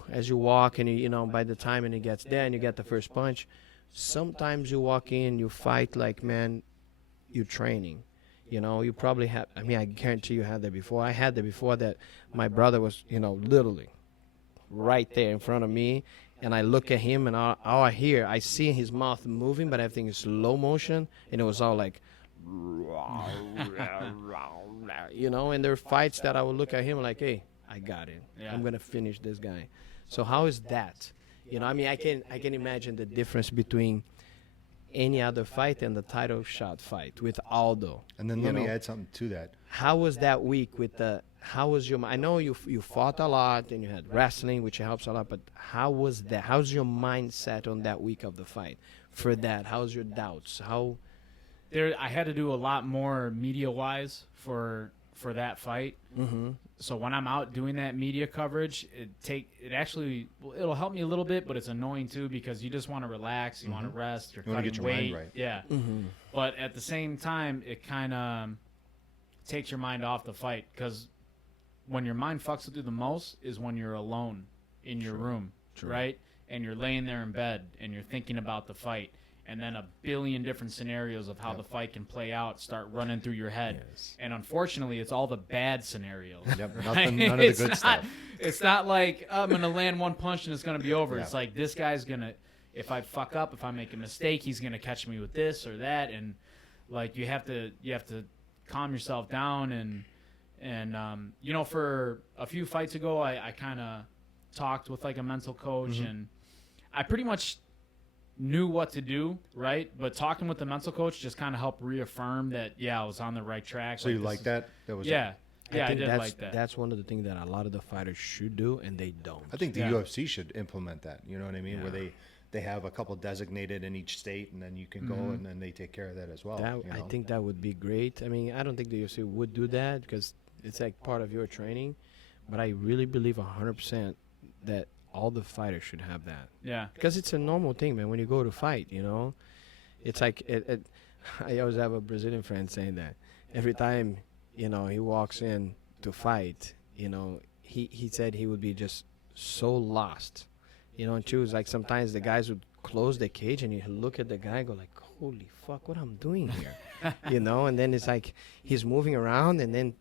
As you walk and by the time and it gets there and you get the first punch, sometimes you walk in, you fight like, man, you're training. You probably have, I guarantee you had that before. I had that before that my brother was, literally right there in front of me. And I look at him and all I hear, I see his mouth moving, but everything is slow motion. And it was all like, and there are fights that I would look at him like, hey, I got it. Yeah. I'm going to finish this guy. So how is that? I can imagine the difference between any other fight and the title shot fight with Aldo. And then let me add something to that. How was that week how was your, I know you fought a lot and you had wrestling, which helps a lot, but how was that? How's your mindset on that week of the fight for that? How's your doubts? I had to do a lot more media-wise for that fight. Mm-hmm. So when I'm out doing that media coverage, it'll help me a little bit, but it's annoying too because you just want to relax, you want to rest, you want to get your mind right. Yeah. Mm-hmm. But at the same time, it kind of takes your mind off the fight because when your mind fucks with you the most is when you're alone in your room, right? And you're laying there in bed and you're thinking about the fight. And then a billion different scenarios of how the fight can play out start running through your head. Yes. And unfortunately, it's all the bad scenarios. Yep, right? None of the good stuff. It's not like, I'm going to land one punch and it's going to be over. Yeah. It's like, this guy's going to, if I fuck up, if I make a mistake, he's going to catch me with this or that. And, like, you have to calm yourself down. And for a few fights ago, I kind of talked with, like, a mental coach. And I pretty much knew what to do, right? But talking with the mental coach just kind of helped reaffirm that, I was on the right track. So you like that? I did like that. That's one of the things that a lot of the fighters should do, and they don't. I think the UFC should implement that. You know what I mean? Yeah. Where they have a couple designated in each state, and then you can go and then they take care of that as well. I think that would be great. I don't think the UFC would do that because it's like part of your training, but I really believe 100% that all the fighters should have that. Yeah. Because it's a normal thing, man. When you go to fight, it's like I always have a Brazilian friend saying that every time, he walks in to fight, he said he would be just so lost, and choose like sometimes the guys would close the cage and you look at the guy and go like, holy fuck, what I'm doing here, and then it's like he's moving around and then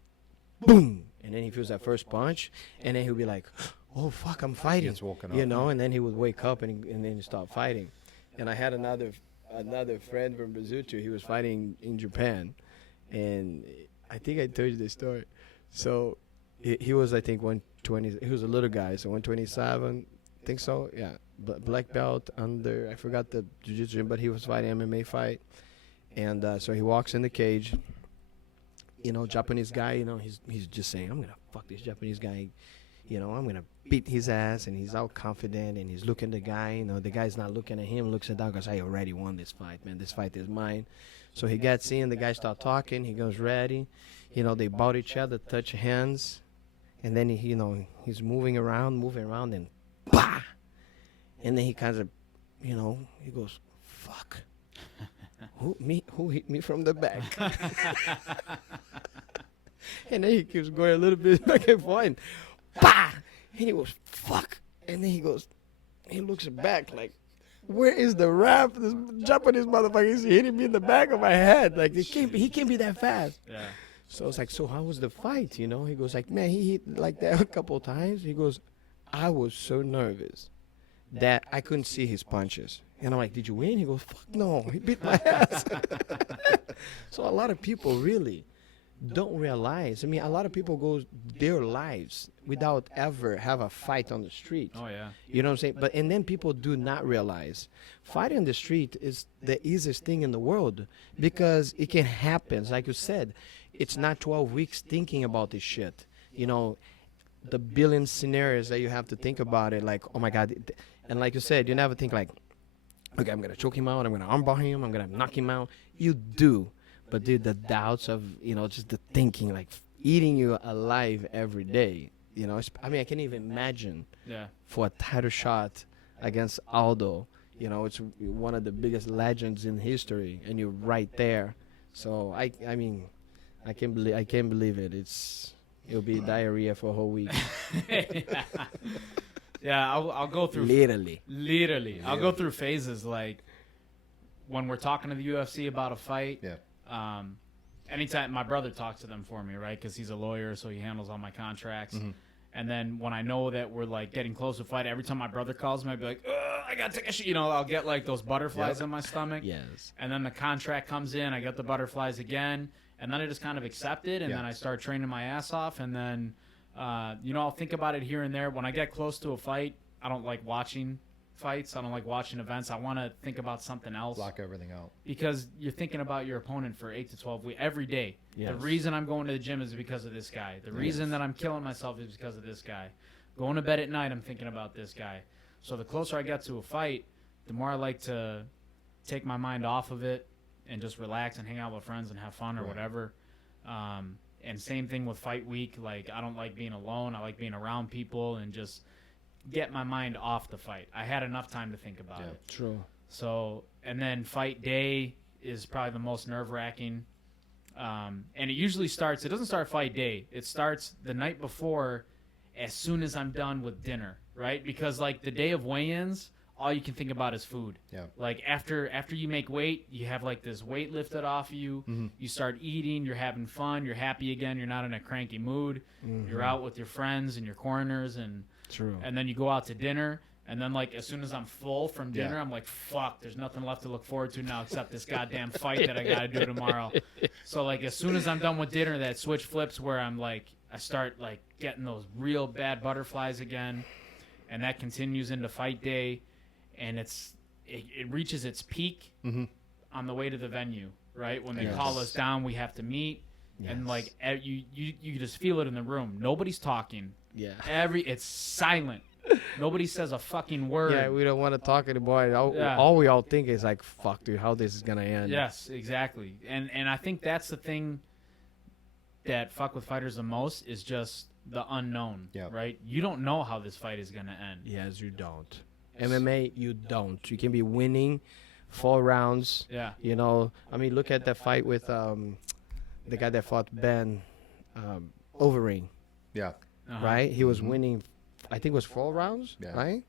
boom, and then he feels that first punch and then he'll be like, oh fuck, I'm fighting, and then he would wake up and then stop fighting. And I had another friend from Brazil too. He was fighting in Japan, and I think I told you this story. So he was, I think, 120. He was a little guy, so 127, I think so. Yeah, black belt under. I forgot the Jiu Jitsu, but he was fighting MMA fight, and so he walks in the cage. Japanese guy. He's just saying, I'm gonna fuck this Japanese guy. I'm going to beat his ass, and he's all confident, and he's looking at the guy. The guy's not looking at him, looks at that, goes, I already won this fight, man. This fight is mine. So he gets in, the guy starts talking, he goes ready. They bout each other, touch hands, and then, he's moving around, and bah! And then he kind of, he goes, fuck. Who hit me from the back? And then he keeps going a little bit back and forth. bah! And he goes, fuck. And then he looks back like, where is the ref? This Japanese motherfucker is hitting me in the back of my head. Like, he can't be that fast. Yeah. So it's like, so how was the fight? You know, he goes like, man, he hit like that a couple of times. He goes, I was so nervous that I couldn't see his punches. And I'm like, did you win? He goes, fuck no, he beat my ass. So a lot of people really don't realize. I mean, a lot of people go their lives without ever have a fight on the street. Oh yeah. You know what I'm saying? But and then people do not realize fighting on the street is the easiest thing in the world because it can happen. Like you said, it's not 12 weeks thinking about this shit. You know, the billion scenarios that you have to think about it. Like, oh my God. And like you said, you never think like, okay, I'm going to choke him out. I'm going to armbar him. I'm going to knock him out. You do. But dude, the doubts of, you know, just the thinking, like eating you alive every day. You know, I mean, I can't even imagine for a title shot against Aldo. You know, it's one of the biggest legends in history, and you're right there. So I mean, I can't believe it. It'll be diarrhea for a whole week. Yeah, I'll go through literally. I'll go through phases like when we're talking to the UFC about a fight. Yeah. Anytime my brother talks to them for me, right? Because he's a lawyer, so he handles all my contracts. Mm-hmm. And then when I know that we're like getting close to fight, every time my brother calls me, I'd be like, I gotta take a shit. You know, I'll get like those butterflies in my stomach. Yes. And then the contract comes in, I get the butterflies again, and then I just kind of accept it, and then I start training my ass off, and then you know, I'll think about it here and there. When I get close to a fight, I don't like watching fights. I don't like watching events. I want to think about something else. Block everything out. Because you're thinking about your opponent for 8 to 12 weeks every day. Yes. The reason I'm going to the gym is because of this guy. The reason that I'm killing myself is because of this guy. Going to bed at night, I'm thinking about this guy. So the closer I get to a fight, the more I like to take my mind off of it and just relax and hang out with friends and have fun or whatever. And same thing with fight week. Like, I don't like being alone. I like being around people and just get my mind off the fight. I had enough time to think about it. True. So, and then fight day is probably the most nerve-wracking. And it usually starts, it doesn't start fight day. It starts the night before as soon as I'm done with dinner, right? Because, like, the day of weigh-ins, all you can think about is food. Yeah. Like, after you make weight, you have, like, this weight lifted off of you. Mm-hmm. You start eating. You're having fun. You're happy again. You're not in a cranky mood. Mm-hmm. You're out with your friends and your corners and True. And then you go out to dinner, and then, like, as soon as I'm full from dinner, I'm like, fuck, there's nothing left to look forward to now except this goddamn fight that I got to do tomorrow. So, like, as soon as I'm done with dinner, that switch flips where I'm, like, I start, like, getting those real bad butterflies again, and that continues into fight day, and it reaches its peak on the way to the venue, right? When they call us down, we have to meet, and, like, you just feel it in the room. Nobody's talking. Yeah. It's silent. Nobody says a fucking word. Yeah, we don't want to talk anymore. All we all think is like, fuck, dude, how this is going to end. Yes, exactly. And I think that's the thing that fuck with fighters the most is just the unknown, right? You don't know how this fight is going to end. Yes, you don't. MMA, you don't. You can be winning 4 rounds. Yeah. You know, I mean, look at that fight with the guy that fought Ben Overing. Yeah. Right? He was winning, I think it was 4 rounds, right?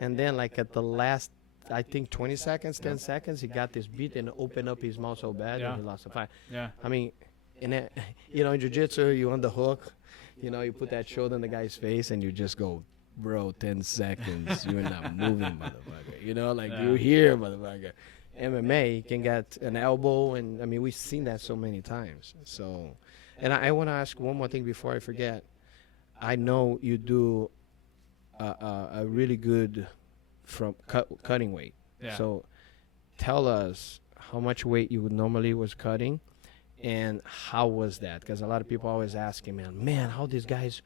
And then, like, at the last, I think, 20 seconds, 10 seconds, he got this beat and opened up his mouth so bad and he lost the fight. Yeah. I mean, in Jiu Jitsu, you on the hook, you know, you put that shoulder in the guy's face and you just go, bro, 10 seconds, you're not moving, motherfucker. You know, like, you're here, motherfucker. MMA, you can get an elbow, and, I mean, we've seen that so many times. So, and I want to ask one more thing before I forget. I know you do a really good from cutting weight. Yeah. So tell us how much weight you would normally was cutting and how was that? Because a lot of people always ask me, man, how these guys,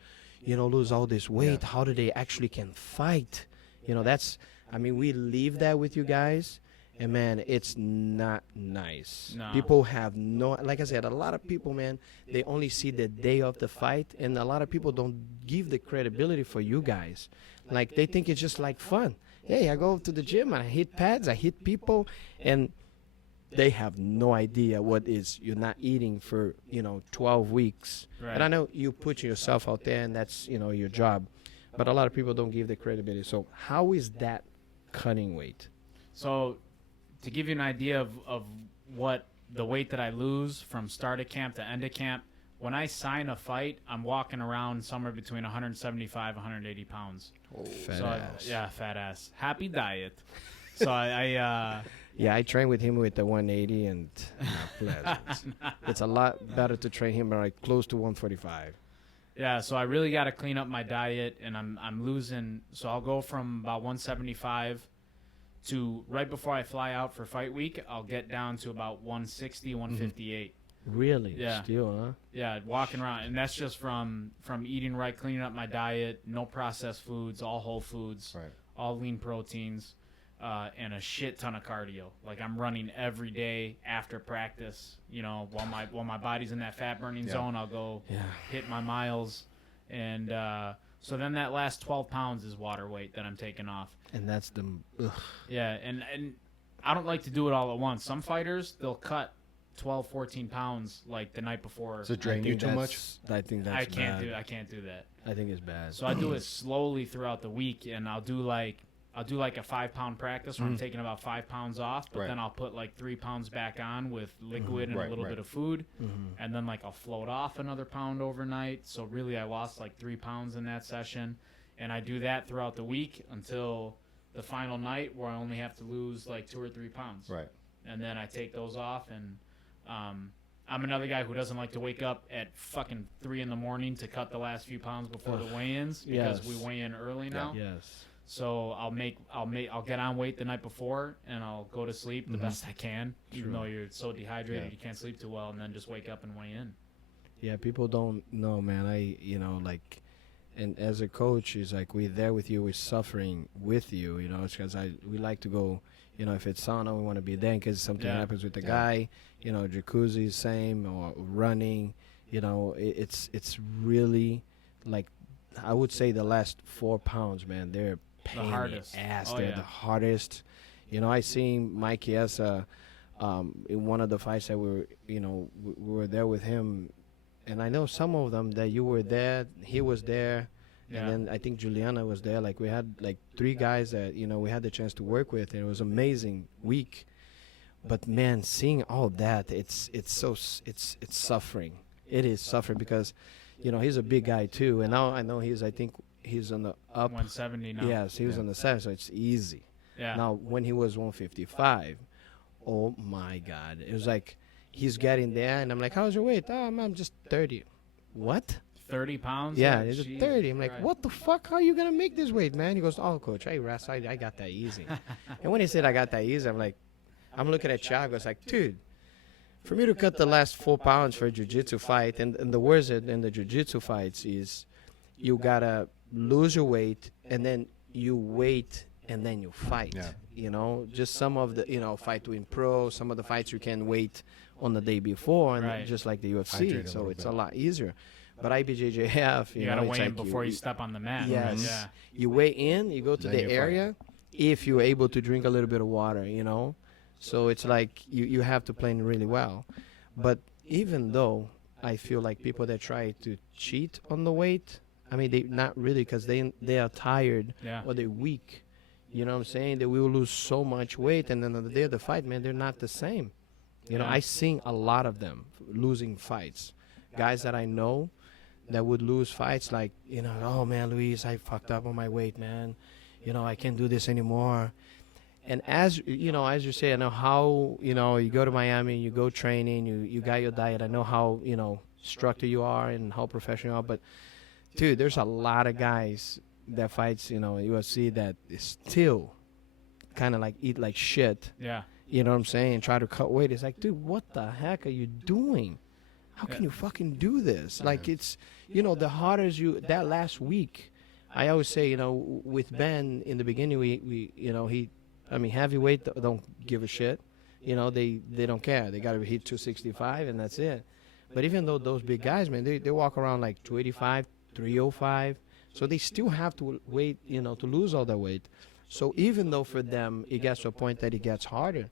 you know, lose all this weight? How do they actually can fight? You know, I mean, we leave that with you guys. And, man, it's not nice. No. People have like I said, a lot of people, man, they only see the day of the fight. And a lot of people don't give the credibility for you guys. Like, they think it's just like fun. Hey, I go to the gym, and I hit pads, I hit people. And they have no idea what is you're not eating for 12 weeks. Right. And I know you put yourself out there, and that's your job, but a lot of people don't give the credibility. So how is that cutting weight? So to give you an idea of what the weight that I lose from start of camp to end of camp, when I sign a fight, I'm walking around somewhere between 175, 180 pounds. Fat ass. Yeah, fat ass. Happy diet. So I I train with him with the 180, and it's a lot better to train him like close to 145. yeah, so I really got to clean up my diet, and I'm losing. So I'll go from about 175 to right before I fly out for fight week, I'll get down to about 160, 158. Really? Yeah. Still, huh? Yeah, walking around, and that's just from eating right, cleaning up my diet, no processed foods, all whole foods, Right. all lean proteins, and a shit ton of cardio. Like I'm running every day after practice. While my body's in that fat burning zone, I'll go hit my miles, and so then that last 12 pounds is water weight that I'm taking off. And that's the Yeah, and I don't like to do it all at once. Some fighters, they'll cut 12, 14 pounds like the night before. Does it drain you too much? I think that's I can't bad. do I can't do that. I think it's bad. So I do it slowly throughout the week, and I'll do like a 5-pound practice where I'm taking about 5 pounds off, but Right. then I'll put like 3 pounds back on with liquid and Right, a little right. bit of food, and then like I'll float off another pound overnight. So really, I lost like 3 pounds in that session, and I do that throughout the week until the final night where I only have to lose like 2 or 3 pounds. Right. And then I take those off, and I'm another guy who doesn't like to wake up at fucking 3 a.m. to cut the last few pounds before the weigh-ins because Yes. we weigh in early now. Yes. So I'll get on weight the night before, and I'll go to sleep the best I can, even though you're so dehydrated Yeah. you can't sleep too well, and then just wake up and weigh in. Yeah, people don't know, man. And as a coach, it's like we're there with you, we're suffering with you, it's because we like to go, if it's sauna, we want to be there in case something happens with the guy, jacuzzi, same, or running, it's really like, I would say the last 4 pounds, man, they're pain in the hardest. ass. Oh, They're yeah. the hardest. I seen Mike Chiesa in one of the fights that we were there with him. And I know some of them that you were there, he was there, Yeah. and then I think Juliana was there. Like we had like 3 guys that we had the chance to work with, and it was amazing week. But man, seeing all that, it's suffering. It is suffering because, he's a big guy too, and now I know I think he's on the up. 170 now. Yes, he was on the 7, so it's easy. Yeah. Now when he was 155, oh my God, it was like. He's getting there, and I'm like, how's your weight? Oh, I'm just 30. What? 30 pounds? Yeah, he's Jesus 30. I'm like, Christ. what the fuck? How are you going to make this weight, man? He goes, oh, coach, hey, Ras, I got that easy. And when he said I got that easy, I'm like, I'm looking at Thiago. It's like, dude, for me to cut the last 4 pounds for a jiu-jitsu fight, and the worst in the jiu-jitsu fights is you got to lose your weight, and then you wait, and then you fight. Yeah. Just some of the, fight to pro, some of the fights you can wait on the day before, and Right. just like the UFC, Hydrate a so little it's bit. a lot easier. But IBJJF, You gotta it's weigh in like before you step on the mat. Yes. Right? Yeah. You weigh in, you go to Then the you fight. area, if you're able to drink a little bit of water, So it's like you have to plan really well. But even though I feel like people that try to cheat on the weight, I mean, they not really because they are tired Yeah. or they're weak. You know what I'm saying? They will lose so much weight, and then on the day of the fight, man, they're not the same. Yeah. I seen a lot of them losing fights. Guys that I know that would lose fights like, oh, man, Luis, I fucked up on my weight, man. I can't do this anymore. And as you say, I know how, you go to Miami, you go training, you got your diet. I know how, structured you are and how professional you are. But, dude, there's a lot of guys that fights, UFC that is still kind of like eat like shit. Yeah. You know what I'm saying? Try to cut weight. It's like, dude, what the heck are you doing? How can Yeah. you fucking do this? Like, it's, the harder that last week, I always say, with Ben in the beginning, we heavyweight don't give a shit. They don't care. They got to hit 265 and that's it. But even though those big guys, man, they walk around like 285, 305. So they still have to wait, to lose all that weight. So even though for them, it gets to a point that it gets harder.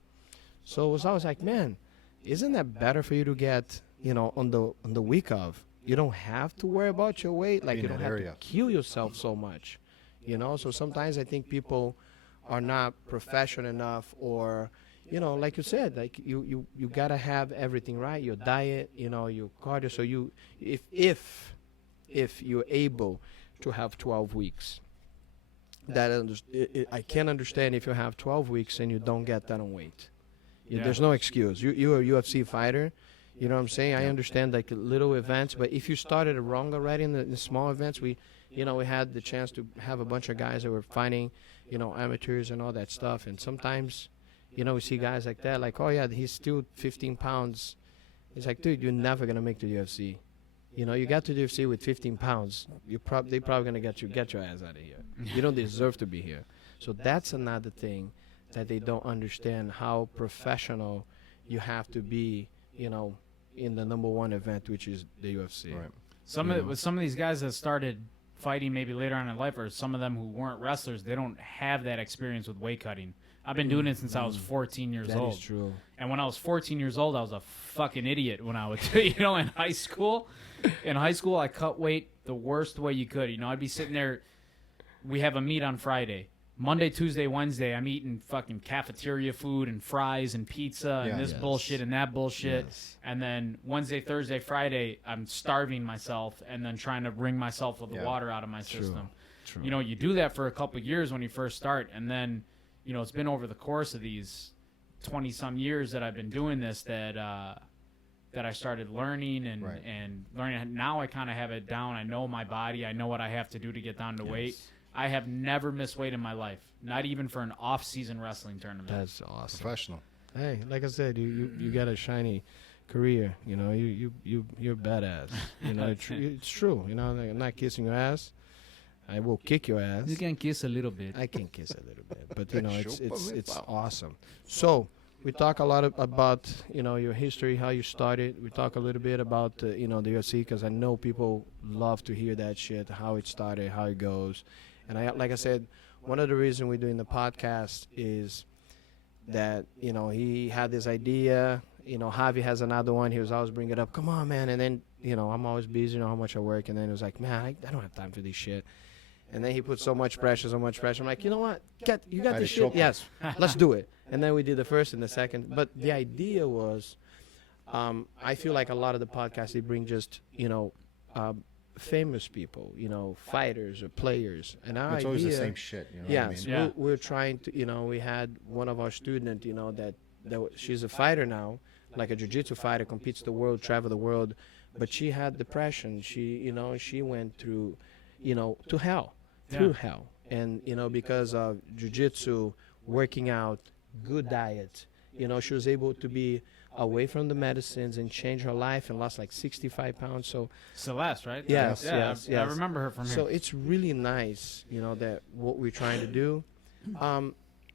So it was always like, man, isn't that better for you to get, on the week of? You don't have to worry about your weight. Like, Be in you don't that have area. to kill yourself so much, So sometimes I think people are not professional enough, or, like you said, like you got to have everything right, your diet, your cardio. So if you're able to have 12 weeks, I can't understand if you have 12 weeks and you don't get that on weight. Yeah. There's no excuse. You're a UFC fighter. You know what I'm saying? I understand like little events, but if you started wrong already in the small events, we had the chance to have a bunch of guys that were fighting, amateurs and all that stuff. And sometimes, we see guys like that, like, oh yeah, he's still 15 pounds. It's like, dude, you're never gonna make the UFC. You got to the UFC with 15 pounds. They probably gonna get your ass out of here. You don't deserve to be here. So that's another thing that they don't understand, how professional you have to be, in the number one event, which is the UFC. Right. Some of these guys that started fighting maybe later on in life, or some of them who weren't wrestlers, they don't have that experience with weight cutting. I've been doing it since I was 14 years old. That is true. And when I was 14 years old, I was a fucking idiot when I would, in high school. In high school, I cut weight the worst way you could. I'd be sitting there. We have a meet on Friday. Monday, Tuesday, Wednesday, I'm eating fucking cafeteria food and fries and pizza and this bullshit and that bullshit. Yes. And then Wednesday, Thursday, Friday, I'm starving myself and then trying to wring myself with the water out of my system. True. You do that for a couple of years when you first start, and then, it's been over the course of these 20-some years that I've been doing this that I started learning and learning. Now I kind of have it down. I know my body. I know what I have to do to get down to weight. I have never missed weight in my life, not even for an off-season wrestling tournament. That's awesome. Professional. Hey, like I said, you got a shiny career. You're badass. It's true. I'm not kissing your ass. I will kick your ass. You can kiss a little bit. I can kiss a little bit, but it's awesome. So we talk a lot about your history, how you started. We talk a little bit about the UFC, because I know people love to hear that shit, how it started, how it goes. And like I said, one of the reasons we're doing the podcast is that he had this idea. Javi has another one. He was always bringing it up. Come on, man. And then I'm always busy. How much I work. And then it was like, man, I don't have time for this shit. And then he put so much pressure. I'm like, you know what? You got this shit? Yes, let's do it. And then we did the first and the second. But the idea was, I feel like a lot of the podcasts, they bring just, famous people, fighters or players. And our It's idea, always the same shit. yes, Yeah. we're trying to, we had one of our students, that she's a fighter now, like a Jiu Jitsu fighter, competes the world, travel the world. But she had depression. She went through, to hell. Through hell. And, because of Jiu Jitsu, working out, good diet, she was able to be away from the medicines and change her life and lost like 65 pounds. So Celeste, right? Yes, Yeah, yes, I yes. remember her from here. So it's really nice, that what we're trying to do.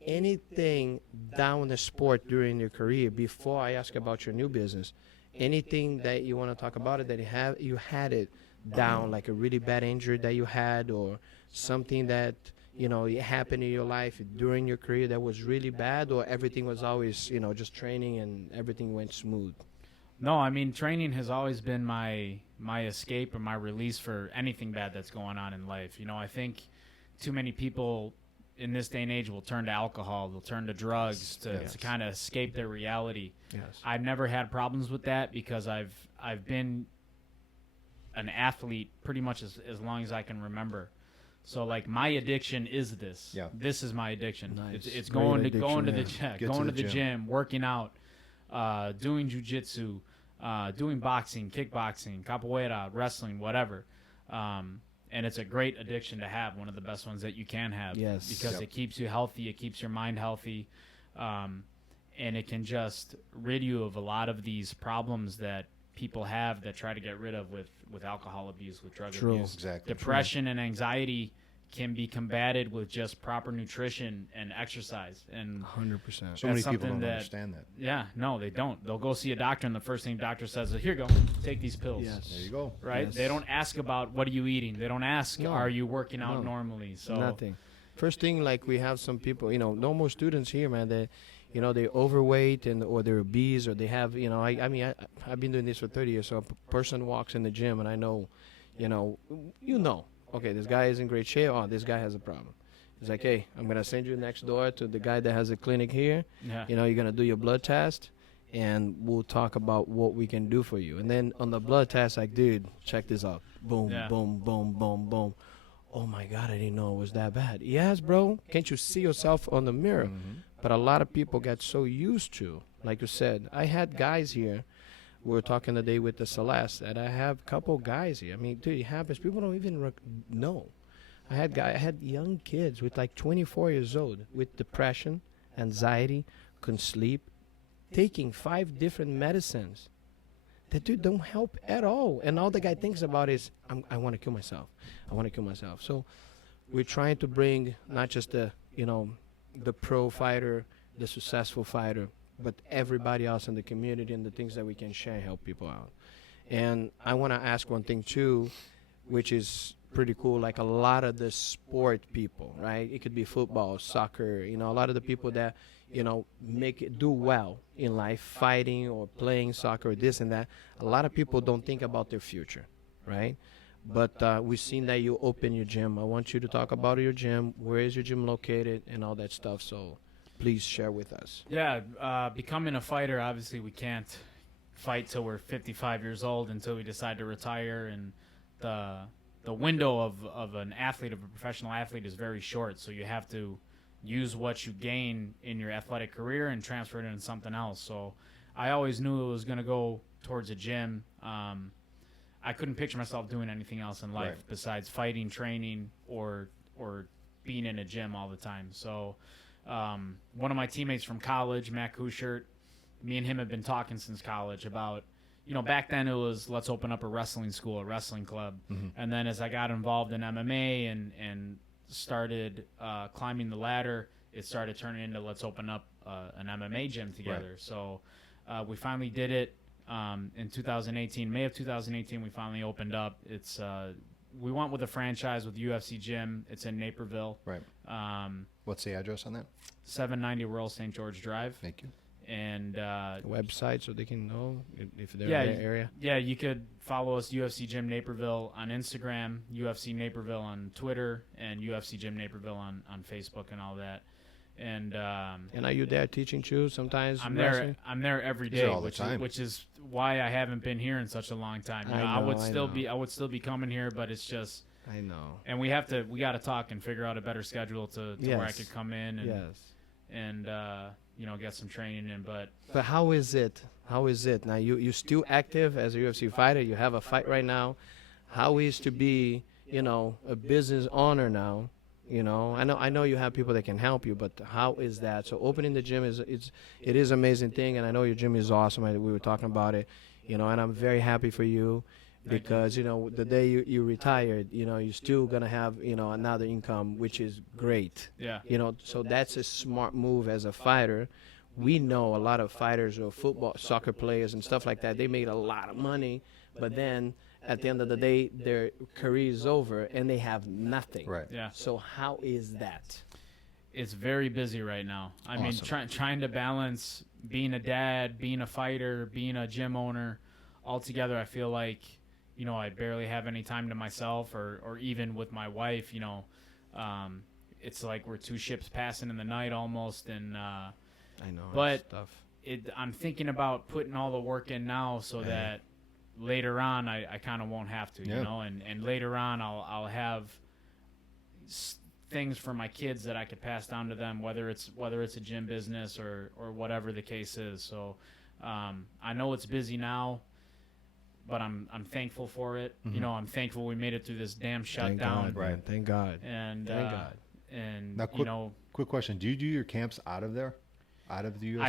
Anything down the sport during your career, before I ask about your new business, anything that you want to talk about it, that you had it down, like a really bad injury that you had, or something that it happened in your life during your career that was really bad, or everything was always just training and everything went smooth? No, I mean, training has always been my escape or my release for anything bad that's going on in life. I think too many people in this day and age will turn to alcohol, they'll turn to drugs to kind of escape their reality. Yes. I've never had problems with that because I've been an athlete pretty much as long as I can remember. So like my addiction is this. Yeah. This is my addiction. Nice. It's Great going to addiction, the gym, working out, doing jiu-jitsu, doing boxing, kickboxing, capoeira, wrestling, whatever. And it's a great addiction to have, one of the best ones that you can have. Yes. Because it keeps you healthy, it keeps your mind healthy, and it can just rid you of a lot of these problems that people have that try to get rid of with alcohol abuse, with drug True. abuse. Exactly. Depression and anxiety can be combated with just proper nutrition and exercise. And 100%. So many That's people don't something that- understand that. yeah, no, they don't. They'll go see a doctor, and the first thing the doctor says is, here you go, take these pills. Yes. There you go. Right? Yes. They don't ask about what are you eating. They don't ask, No. are you working out No. normally? So Nothing. First thing, like we have some people, normal students here, man, that, you know, they're overweight or they're obese or they have, you know, I've been doing this for 30 years. So a person walks in the gym and I know, you know, okay, this guy is in great shape. Oh, this guy has a problem. It's like, hey, I'm going to send you next door to the guy that has a clinic here. Yeah. You know, you're going to do your blood test and we'll talk about what we can do for you. And then on the blood test, like, dude, check this out. Boom, Yeah. boom, boom, boom, boom. Oh my God, I didn't know it was that bad. Yes, bro. Can't you see yourself on the mirror? But a lot of people get so used to, like you said, I had guys here. We were talking today with the Celeste, and I have a couple guys here. I mean, dude, it happens. People don't even know. I had young kids with like 24 years old with depression, anxiety, couldn't sleep, taking 5 different medicines that dude don't help at all. And all the guy thinks about is, I want to kill myself. I want to kill myself. So we're trying to bring not just the, you know, the pro fighter, the successful fighter, but everybody else in the community and the things that we can share and help people out. And I want to ask one thing too, which is pretty cool. Like a lot of the sport people, right? It could be football, soccer, you know, a lot of the people that, you know, do well in life, fighting or playing soccer or this and that. A lot of people don't think about their future, right? But we've seen that you open your gym. I want you to talk about your gym. Where is your gym located and all that stuff. So please share with us. Yeah, becoming a fighter, obviously we can't fight till we're 55 years old until we decide to retire. And the window of an athlete, of a professional athlete, is very short. So you have to use what you gain in your athletic career and transfer it into something else. So I always knew it was going to go towards a gym. I couldn't picture myself doing anything else in life besides fighting, training, or being in a gym all the time. So one of my teammates from college, Matt Kushert, me and him have been talking since college about, you know, back then it was, let's open up a wrestling school, a wrestling club. And then as I got involved in MMA and started climbing the ladder, it started turning into, let's open up an MMA gym together. So we finally did it. In 2018, May of 2018, we finally opened up. It's we went with a franchise with UFC GYM. It's in Naperville. Right. What's the address on that? 790 Royal St. George Drive. Thank you. And Website so they can know if they're yeah, in that area. Yeah, you could follow us, UFC GYM Naperville on Instagram, UFC Naperville on Twitter, and UFC GYM Naperville on Facebook and all that. And are you there teaching too sometimes? I'm wrestling? there. I'm there every He's there day, all the time. which is why I haven't been here in such a long time. You know, I would still be coming here, but it's just. I know. And we got to talk and figure out a better schedule to where I could come in and you know, get some training in. But how is it? How is it now? You still active as a UFC fighter? You have a fight right now. How is to be, you know, a business owner now? You know, I know you have people that can help you, but how is that? So opening the gym it is an amazing thing, and I know your gym is awesome. We were talking about it, you know, and I'm very happy for you because, you know, the day you retired, you know, you're still gonna have, you know, another income, which is great. Yeah. You know, so that's a smart move as a fighter. We know a lot of fighters or football, soccer players and stuff like that. They made a lot of money, but then at the end of the day, their career is over and they have nothing. Right. Yeah. So how is that? It's very busy right now. I mean, trying to balance being a dad, being a fighter, being a gym owner, all together. I feel like, you know, I barely have any time to myself, or even with my wife. You know, it's like we're two ships passing in the night almost. And I know. but tough. I'm thinking about putting all the work in now so that later on I kind of won't have to, you know, and later on I'll have things for my kids that I could pass down to them, whether it's a gym business or whatever the case is. So I know it's busy now, but I'm thankful for it. You know, I'm thankful we made it through this damn shutdown. Thank God, man. Thank God. And thank God. And now, you know, quick question: do you do your camps out of there, out of the UFC?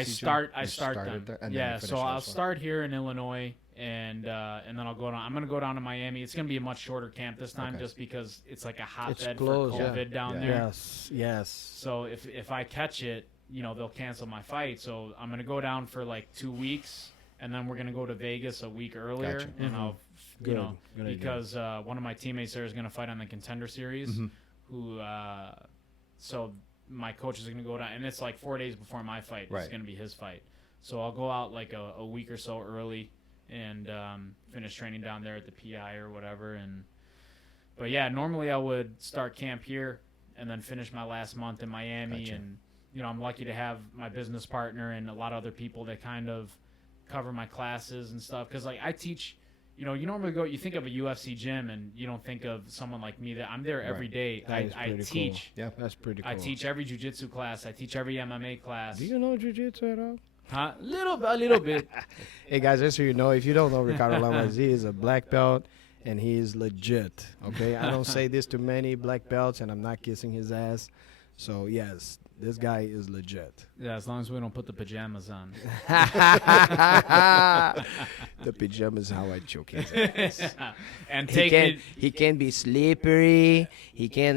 I start them. There, and yeah, then so I'll start here in Illinois, and then I'll go down. I'm gonna go down to Miami. It's gonna be a much shorter camp this time, just because it's like a hotbed for COVID down there. Yes. So if I catch it, you know, they'll cancel my fight. So I'm gonna go down for like 2 weeks, and then we're gonna go to Vegas a week earlier, and I'll, you know, because one of my teammates there is gonna fight on the Contender Series, who, so my coach is going to go down, and it's like 4 days before my fight. Right. It's going to be his fight. So I'll go out like a week or so early and finish training down there at the PI or whatever. But yeah, normally I would start camp here and then finish my last month in Miami. Gotcha. And, you know, I'm lucky to have my business partner and a lot of other people that kind of cover my classes and stuff. Because, like, I teach, you know, you normally you think of a UFC gym and you don't think of someone like me that I'm there every day. That is I pretty teach. Yeah. That's pretty cool. I teach every jiu-jitsu class. I teach every MMA class. Do you know jiu-jitsu at all? Huh? A little bit. Hey guys, just so you know, if you don't know Ricardo Lamas, he is a black belt and he is legit. Okay, I don't say this to many black belts, and I'm not kissing his ass. So yes, this guy is legit. Yeah, as long as we don't put the pajamas on. The pajamas how I choke his ass. And He take can it. he can be slippery. He can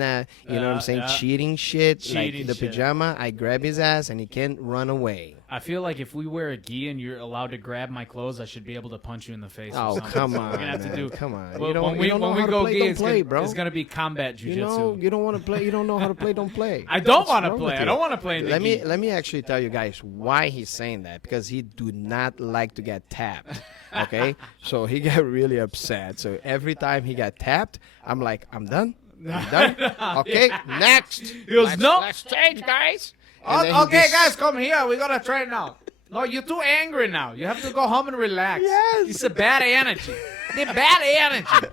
you know what I'm saying, yeah. cheating shit. Cheating like the shit. pajama, I grab his ass and he can't run away. I feel like if we wear a gi and you're allowed to grab my clothes, I should be able to punch you in the face. or Oh something. come So on, we're gonna have man. to do. Come on. Well, You don't, when you we don't know when how we to go play, gi, don't it's play, gonna, bro. it's gonna be combat You jujitsu. know, you don't want to play. You don't know how to play. Don't play. I don't What's want to wrong play. with I you? don't want to play in the gi. Let me actually tell you guys why he's saying that, because he do not like to get tapped. Okay, so he got really upset. So every time he got tapped, I'm like, I'm done. I'm done. Okay, next. He goes, no. Let's change, guys. And then he Okay, just- guys, come here. We gotta train now. No, you're too angry now. You have to go home and relax. Yes. It's a bad energy. The bad energy.